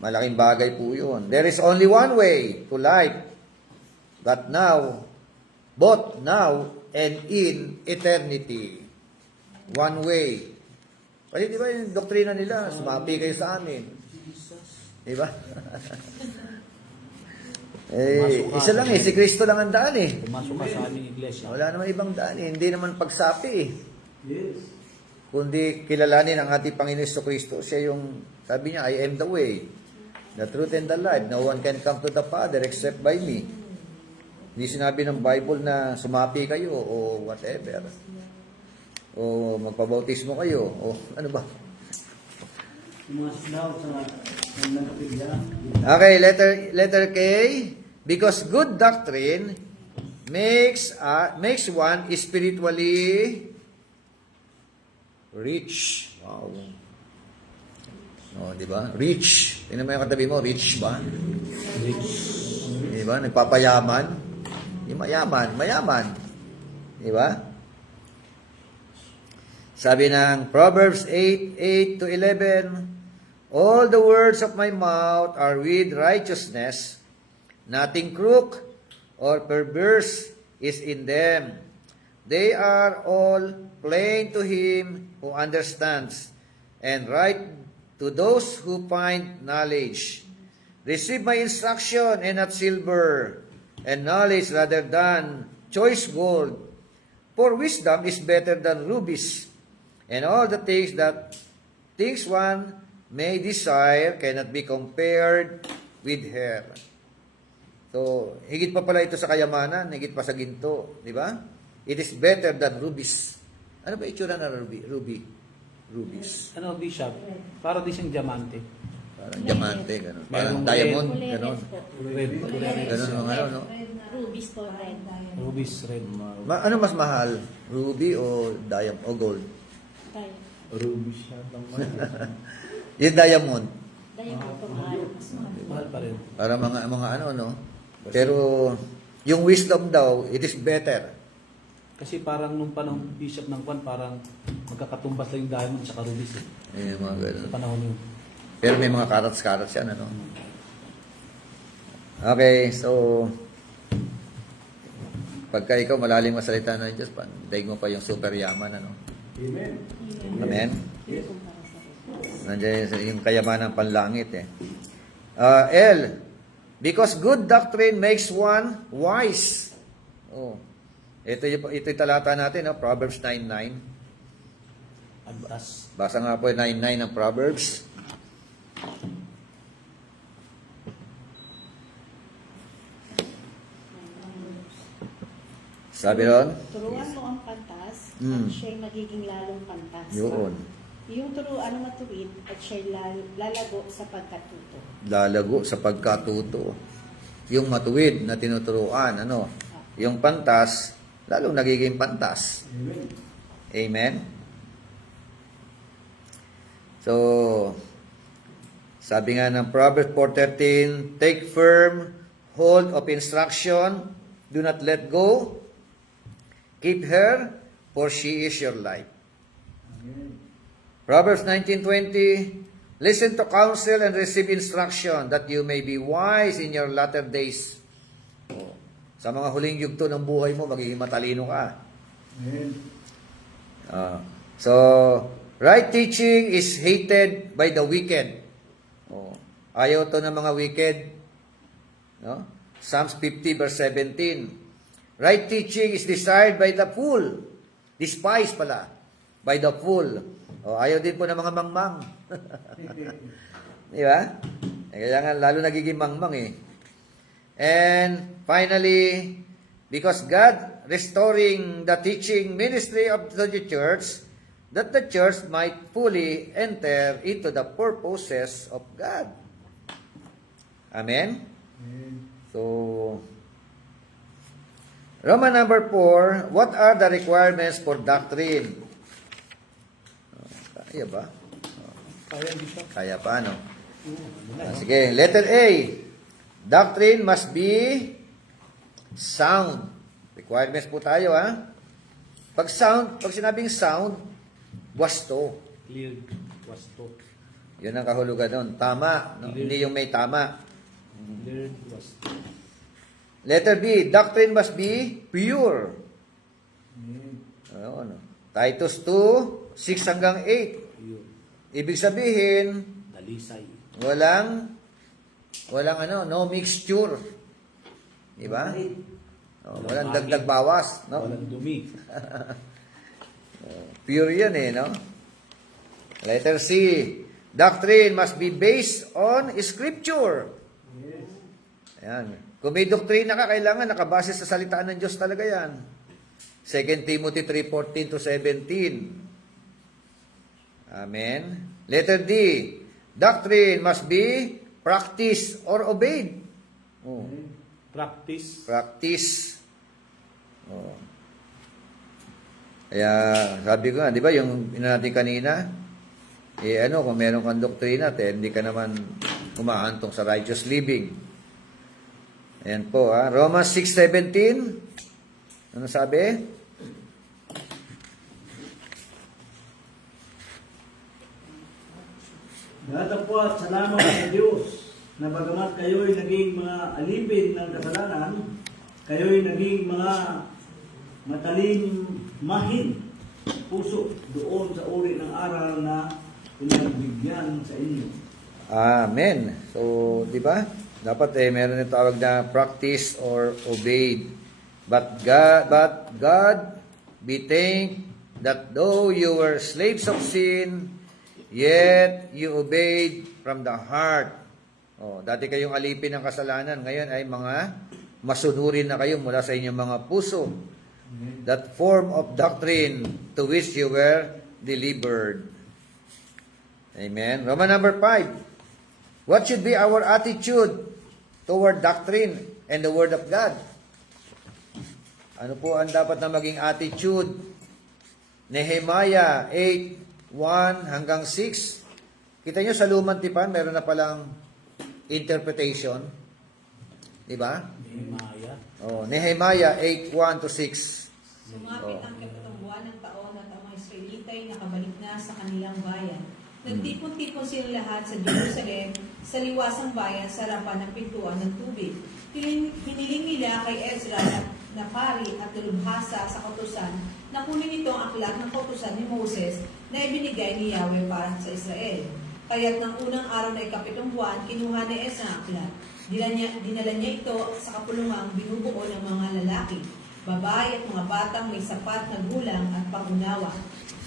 Malaking bagay po yun. There is only one way to life. But now, both now and in eternity. One way. Kasi di ba yung doktrina nila, sumapi kayo sa amin. Di ba? Isa lang si Kristo lang ang daan Pumasok ka sa aming iglesia. Wala naman ibang daan Hindi naman pagsapi Yes. Kundi kilalanin ang ating Panginoon Kristo. Siya yung, sabi niya, I am the way, the truth and the life. No one can come to the Father except by me. Hindi sinabi ng Bible na sumapi kayo o whatever. O magpabautismo kayo o ano ba? Pumasok daw sa nagkapilya. Okay, letter K. Because good doctrine makes one spiritually rich. Wow. Oh, di ba? Rich. Tingnan mo yung katabi mo, rich ba? Rich. Di ba? Nagpapayaman. Di mayaman. Di ba? Sabi ng Proverbs 8:8 to 11, all the words of my mouth are with righteousness, nothing crook or perverse is in them. They are all plain to him who understands, and right to those who find knowledge. Receive my instruction and not silver, and knowledge rather than choice gold. For wisdom is better than rubies, and all the things one may desire cannot be compared with her. So, higit pa pala ito sa kayamanan, higit pa sa ginto, di ba? It is better than rubies. Ano ba itsura ng rubies? Ano, Bishop? Para di siyang diamante. Parang diamante, gano'n. Parang Merong diamond, Kulay gano'n. red po. Red. Gano'n ang ano, no? Rubies po red. Rubies red. Ano mas mahal? Ruby o diamond o gold? Tayo. Ruby siya naman. Yung diamond. Diamond po mahal. Mas mahal. Mahal pa rin. Para mga ano, no? Pero yung wisdom daw, it is better. Kasi parang nung panahon Bishop ng Kwan, parang magkakatumbas lang yung diamond at rubies. Yung mga ganun. Sa panahon yun. Pero may mga carrots yan, ano? Okay, so pagka ikaw malalim masalita ng Diyos, daig mo pa yung super yaman, ano? Amen. Amen? Hindi kumpara sa rubies. Nandiyan yung kayamanan panlangit, L. Because good doctrine makes one wise. Oh. Ito yung talata natin, no? Proverbs 9:9. Agtas. Basa nga po yung 9:9 ng Proverbs. Sabi ron? Turuan mo ang pantas Mm. at siya'y magiging lalong pantas. Yun. Yung turuan mo matuwid at siya'y lalago sa pagkatuto. Lalago sa pagkatuto. Yung matuwid na tinuturuan, ano? Yung pantas, lalong nagiging pantas. Amen. Amen? So, sabi nga ng Proverbs 4:13, take firm hold of instruction, do not let go, keep her, for she is your life. Amen. Proverbs 19:20, listen to counsel and receive instruction, that you may be wise in your latter days. Oh, sa mga huling yugto ng buhay mo, magiging matalino ka. Amen. So, right teaching is hated by the wicked. Oh, ayaw to ng mga wicked. No? Psalms 50 verse 17. Right teaching is desired by the fool. Despised pala by the fool. Oh, ayaw din po ng mga mangmang. Di ba? Kaya nga lalo nagiging mangmang eh. And finally, because God restoring the teaching ministry of the church, that the church might fully enter into the purposes of God. Amen? Amen. So, Roman number 4, what are the requirements for doctrine? Kaya ba? Kaya Bishop. Kaya pa, no? Sige, letter A. Doctrine must be sound. Requirements po tayo, ha? Pag sinabing sound, wasto. Clear wasto. Yun ang kahulugan doon. Tama. No? Hindi yung may tama. Clear wasto. Letter B. Doctrine must be pure. Ano? Titus 2, 6 hanggang 8. Yun. Ibig sabihin, Dalisay. walang no mixture. Di ba? Walang dagdag bawas, no? Walang dumi. Pure yan no? Letter C. Doctrine must be based on scripture. Ayan. Kung may doktrina ka, kailangan nakabase sa salita ng Diyos talaga yan. 2 Timothy 3:14 to 17. Amen. Letter D. Doctrine must be practiced or obeyed. Oh. Practice. Practice. Oh. Kaya, sabi ko nga, di ba, yung natin kanina, kung meron kang doktrina, hindi ka naman humahantong sa righteous living. Ayan po, Romans 6:17. Ano sabi? Datapwat salamat sa Diyos na bagamat kayo'y naging mga alipin ng kasalanan, kayo'y naging mga mahin puso doon sa uri ng aral na pinagbigyan sa inyo. Amen. So, di ba? Dapat meron yung tawag na practice or obeyed. But God be thanked that though you were slaves of sin, yet you obeyed from the heart. Dati kayong alipin ng kasalanan, ngayon ay mga masunurin na kayo mula sa inyong mga puso. That form of doctrine to which you were delivered. Amen. Roman number 5. What should be our attitude toward doctrine and the Word of God? Ano po ang dapat na maging attitude? Nehemiah 8:1 hanggang 6. Kita nyo sa Lumang Tipan, meron na palang interpretation. Di ba? Nehemiah. Nehemiah 8:1 to 6. Sumapit ang kapatang buwan ng taon at ang mga Israelitay nakabalik na sa kanilang bayan. Nagtipon-tipon sila lahat sa Jerusalem, sa liwasang bayan, sa harapan ng pintuan ng tubig. Hiniling nila kay Ezra na pari at dalubhasa sa kautusan na kunin ito ang aklat ng kautusan ni Moses na ibinigay ni Yahweh para sa Israel. Kaya't ng unang araw na ikapitong buwan, kinuha ni Ezra ang aklat. Dinala niya ito sa kapulungang binubuo ng mga lalaki, babae at mga batang may sapat na gulang at pangunawa.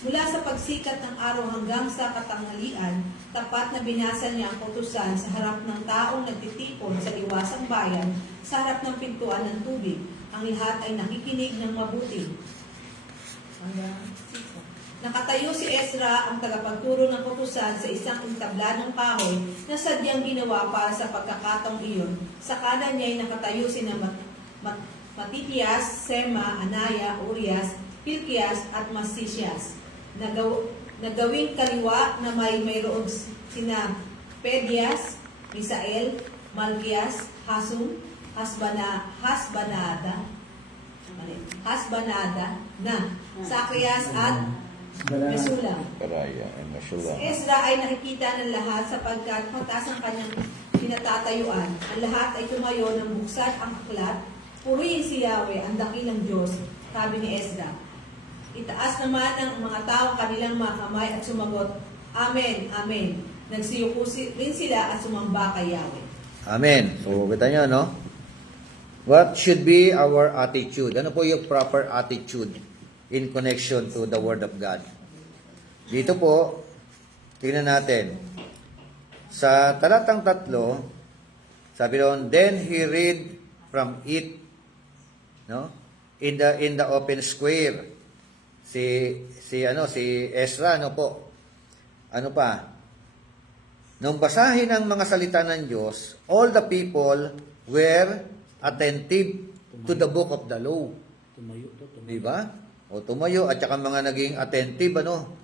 Mula sa pagsikat ng araw hanggang sa katanghalian, tapat na binasa niya ang kautusan sa harap ng taong nagtitipon sa liwasang bayan, sa harap ng pintuan ng tubig. Ang lahat ay nakikinig ng mabuti. Nakatayo si Ezra, ang tagapagturo ng kautusan, sa isang intablanong kahoy na sadyang ginawa para sa pagkakataong iyon. Sa kanan niya ay nakatayo sina Matitias, Sema, Anaya, Urias, Hilkias at Masisias. Nagawing kaliwa na mayroon sina Pedias, Misael, Malkias, Hasum, Hasbanada, Sacrias at Mesulam. Si Ezra ay nakikita ng lahat sapagkat pagtaas ang kanyang pinatatayuan. Ang lahat ay tumayo ng buksan ang aklat. Purihin si Yahweh, ang dakilang Diyos, sabi ni Ezra. Itaas naman ng mga tao kanilang mga kamay at sumagot, Amen, Amen. Nagsiyukusi rin sila at sumamba kay Yahweh. Amen. So, kita nyo, no? What should be our attitude? Ano po yung proper attitude in connection to the Word of God? Dito po, tingnan natin. Sa talatang 3, sabi doon, then he read from it, no? In the open square. Si Ezra, ano po? Ano pa? Nung basahin ang mga salita ng Diyos, all the people were attentive to the book of the law. Tumayo to, tumayo. Di ba? O tumayo at saka mga naging attentive, ano?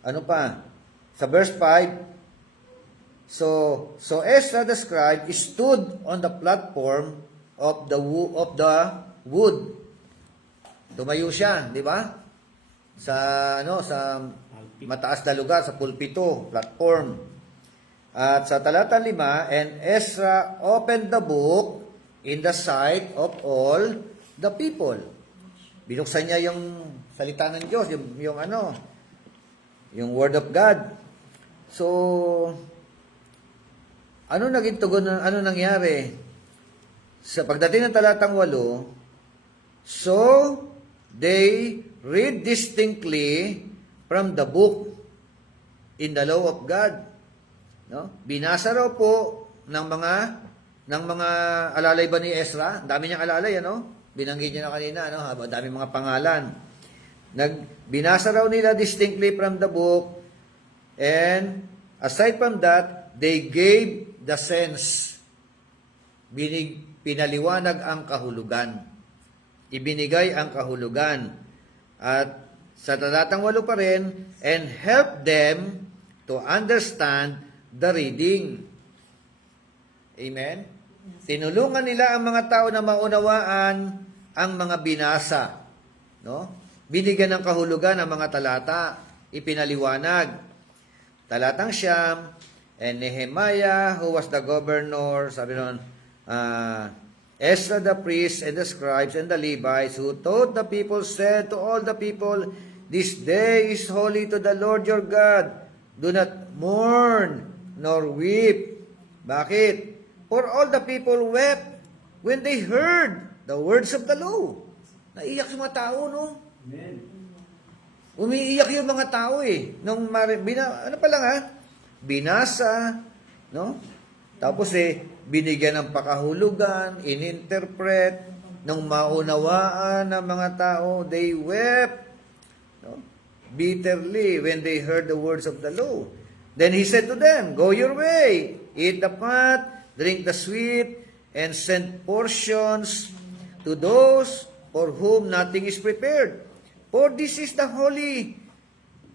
Ano pa? Sa verse 5, so Ezra the scribe stood on the platform of the wood. Tumayo siya, di ba? Sa mataas na lugar, sa pulpito, platform. At sa talata 5, and Ezra opened the book in the sight of all the people. Binuksan niya yung salita ng Diyos, yung word of God. So, ano naging tugon, ano nangyari? Sa pagdating ng talatang 8, so they read distinctly from the book in the law of God. No? Binasa raw po ng mga alalay ba ni Ezra? Ang dami niyang alalay, ano? Binanggit niya na kanina, ano? Ang dami mga pangalan. Binasa raw nila distinctly from the book, and aside from that, they gave the sense. Pinaliwanag ang kahulugan. Ibinigay ang kahulugan. At sa talatang 8 pa rin, and help them to understand the reading. Amen? Tinulungan nila ang mga tao na maunawaan ang mga binasa. No? Binigyan ng kahulugan ang mga talata. Ipinaliwanag. Talatang 9, and Nehemiah, who was the governor, sabi nun, Ezra the priest and the scribes and the Levites, who taught the people, said to all the people, this day is holy to the Lord your God. Do not mourn nor weep. Bakit? For all the people wept when they heard the words of the law. Naiyak yung mga tao, no? Amen. Umiiyak yung mga tao eh. Binasa, no? Tapos binigyan ng pakahulugan, ininterpret, nung maunawaan ng mga tao, they wept, no? Bitterly when they heard the words of the law. Then he said to them, go your way, eat the fat, drink the sweet, and send portions to those for whom nothing is prepared. For this is the holy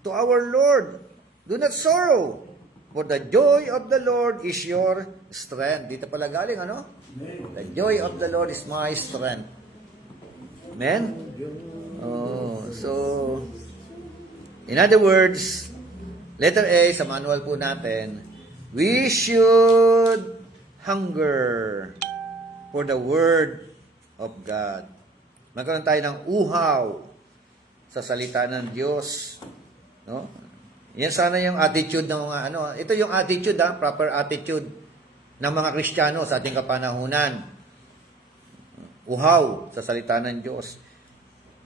to our Lord. Do not sorrow, for the joy of the Lord is your strength. Dito pala galing, ano? The joy of the Lord is my strength. Amen? So, in other words, letter A, sa manual po natin, we should hunger for the Word of God. Magkaroon tayo ng uhaw sa salita ng Diyos. No? Yan sana yung attitude ng mga ito yung attitude, proper attitude ng mga Kristiyano sa ating kapanahunan. Uhaw sa salita ng Diyos.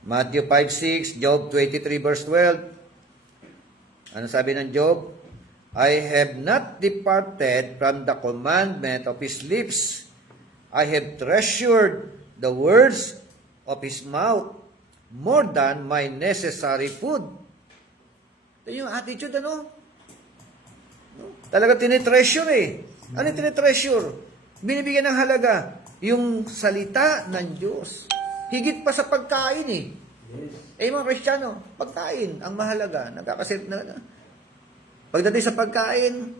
Matthew 5:6, Job 23 verse 12. Ano sabi ng Job? I have not departed from the commandment of his lips. I have treasured the words of his mouth more than my necessary food. Ito yung attitude, ano? Talaga tinitreasure eh. Ano yung tinitreasure? Binibigyan ng halaga. Yung salita ng Diyos. Higit pa sa pagkain eh. Eh mga Kristiyano, pagkain ang mahalaga. Nagkakasit na. Pagdating sa pagkain,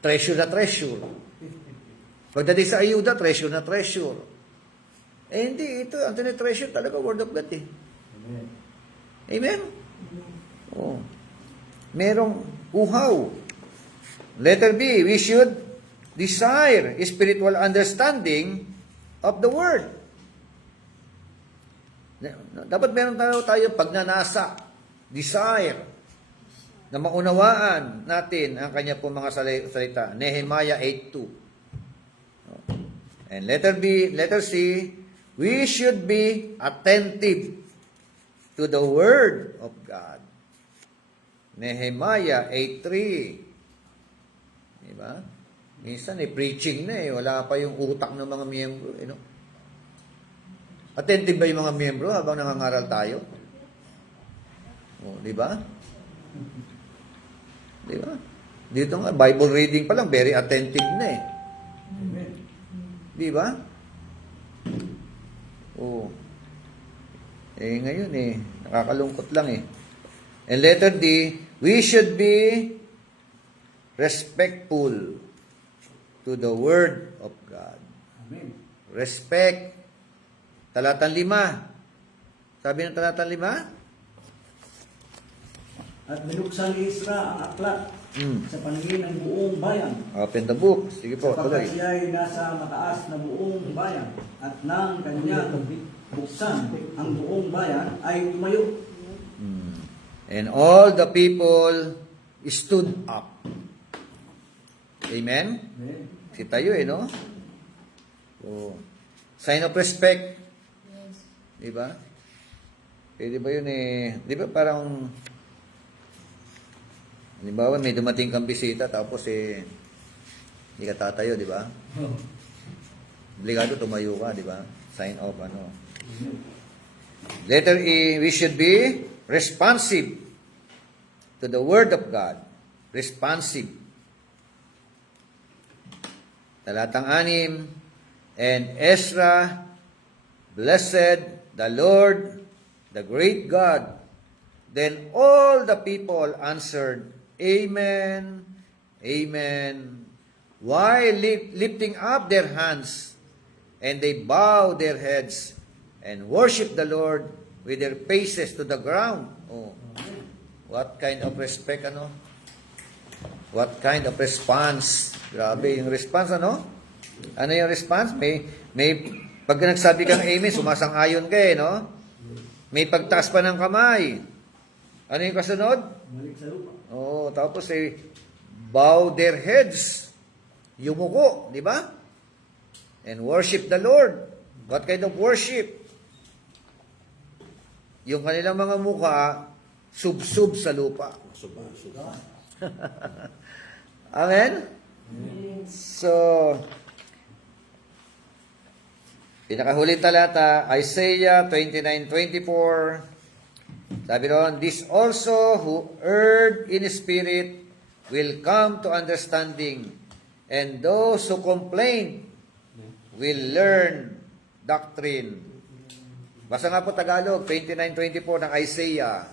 treasure na treasure. Pagdating sa ayuda, treasure na treasure. Eh hindi, ito ang tinitreasure talaga, word of God eh. Amen. Amen? Oh. Merong uhaw. Letter B, we should desire spiritual understanding of the Word. Dapat meron tayo pagnanasa, desire, na maunawaan natin ang kanya pong mga salita. Nehemiah 8:2. And letter C, we should be attentive to the Word of God. Nehemiah 8:3. Diba? Minsan preaching na wala pa yung utak ng mga miyembro. Attentive ba yung mga miyembro habang nangangaral tayo? Diba? Diba? Dito nga, Bible reading pa lang, very attentive na Amen. Diba? Ngayon nakakalungkot lang eh. And letter D, we should be respectful to the Word of God. Amen. Respect. Talatang 5. Sabi ng talatang 5? At binuksan ni Isra ang aklat sa paningin ng buong bayan. Open the book. Sige po, tuloy. Sapagkat siya ay nasa mataas na buong bayan at nang kanyang buksan ang buong bayan ay tumayo. And all the people stood up. Amen? Amen. Si tayo no? So, sign of respect. Di ba? Pwede ba yun di ba parang, halimbawa may dumating kang bisita tapos hindi ka tatayo, di ba? Obligado tumayo ka, di ba? Sign of Letter E, we should be responsive to the Word of God. Responsive. Talatang 6, and Ezra, blessed the Lord, the great God. Then all the people answered, Amen, Amen, while lifting up their hands, and they bowed their heads and worshiped the Lord with their faces to the ground. Oh, what kind of respect, What kind of response? Grabe yung response, Ano yung response? Pag nagsabi kang amen, sumasang-ayon ka no? May pagtaas pa ng kamay. Ano yung kasunod? Balik sa lupa. Tapos bow their heads. Yumuko, di ba? And worship the Lord. What kind of worship? Yung kanilang mga mukha, sub-sub sa lupa. Amen? So, pinakahuling talata, Isaiah 29:24. Sabi ron, this also who erred in spirit will come to understanding, and those who complain will learn doctrine. Basta nga po Tagalog, 29:24 ng Isaiah.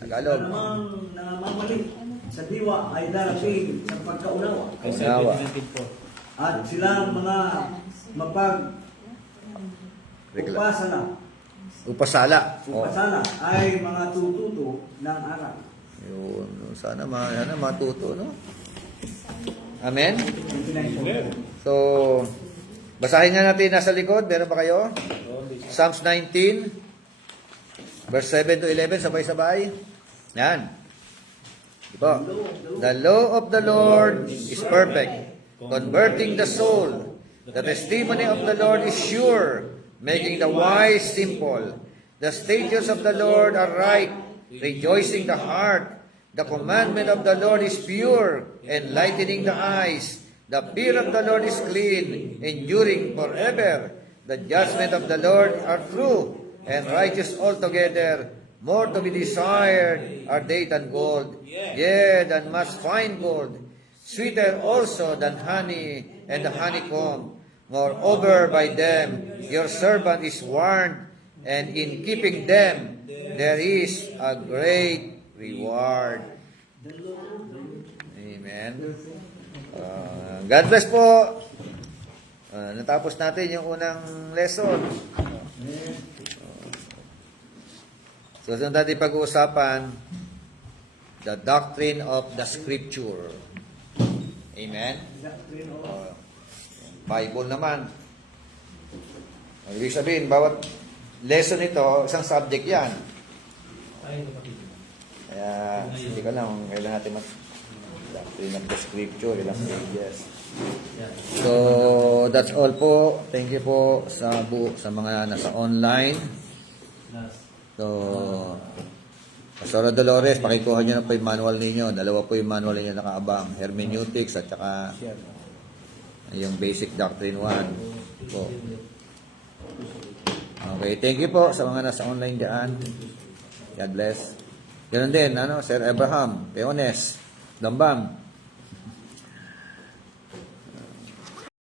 Tagalog. Namang namamali sa diwa ay darating sa pagkaunawa. Isaiah Unawa. 29:4. At silang mga upasala Upasala. ay mga tututo ng aral. Yun. Sana matuto, no? Amen? So, basahin nga natin nasa likod. Meron ba kayo? Psalms 19, verse 7 to 11, sabay-sabay. Yan. Ito. The law of the Lord is perfect, converting the soul. The testimony of the Lord is sure, making the wise simple. The statutes of the Lord are right, rejoicing the heart. The commandment of the Lord is pure, enlightening the eyes. The fear of the Lord is clean, enduring forever. The judgment of the Lord are true and righteous altogether. More to be desired are they than gold, yea, than much fine gold. Sweeter also than honey and the honeycomb. Moreover, by them your servant is warned, and in keeping them there is a great reward. Amen. God bless po. Natapos natin yung unang lesson. So, sunod natin pag-uusapan, the doctrine of the Scripture. Amen? Bible naman. Ibig sabihin, bawat lesson ito, isang subject yan. Kaya, hindi ko lang kung kailan natin doctrine of the Scripture, ilang pages. So, that's all po. Thank you po sa mga nasa online. So, Pastor Dolores, pakikuha nyo na po yung manual ninyo. Dalawa po yung manual ninyo nakaabang. Hermeneutics at saka yung Basic Doctrine 1 po. Okay, thank you po sa mga nasa online dyan. God bless. Ganun din, Sir Abraham, Peones, Dambam.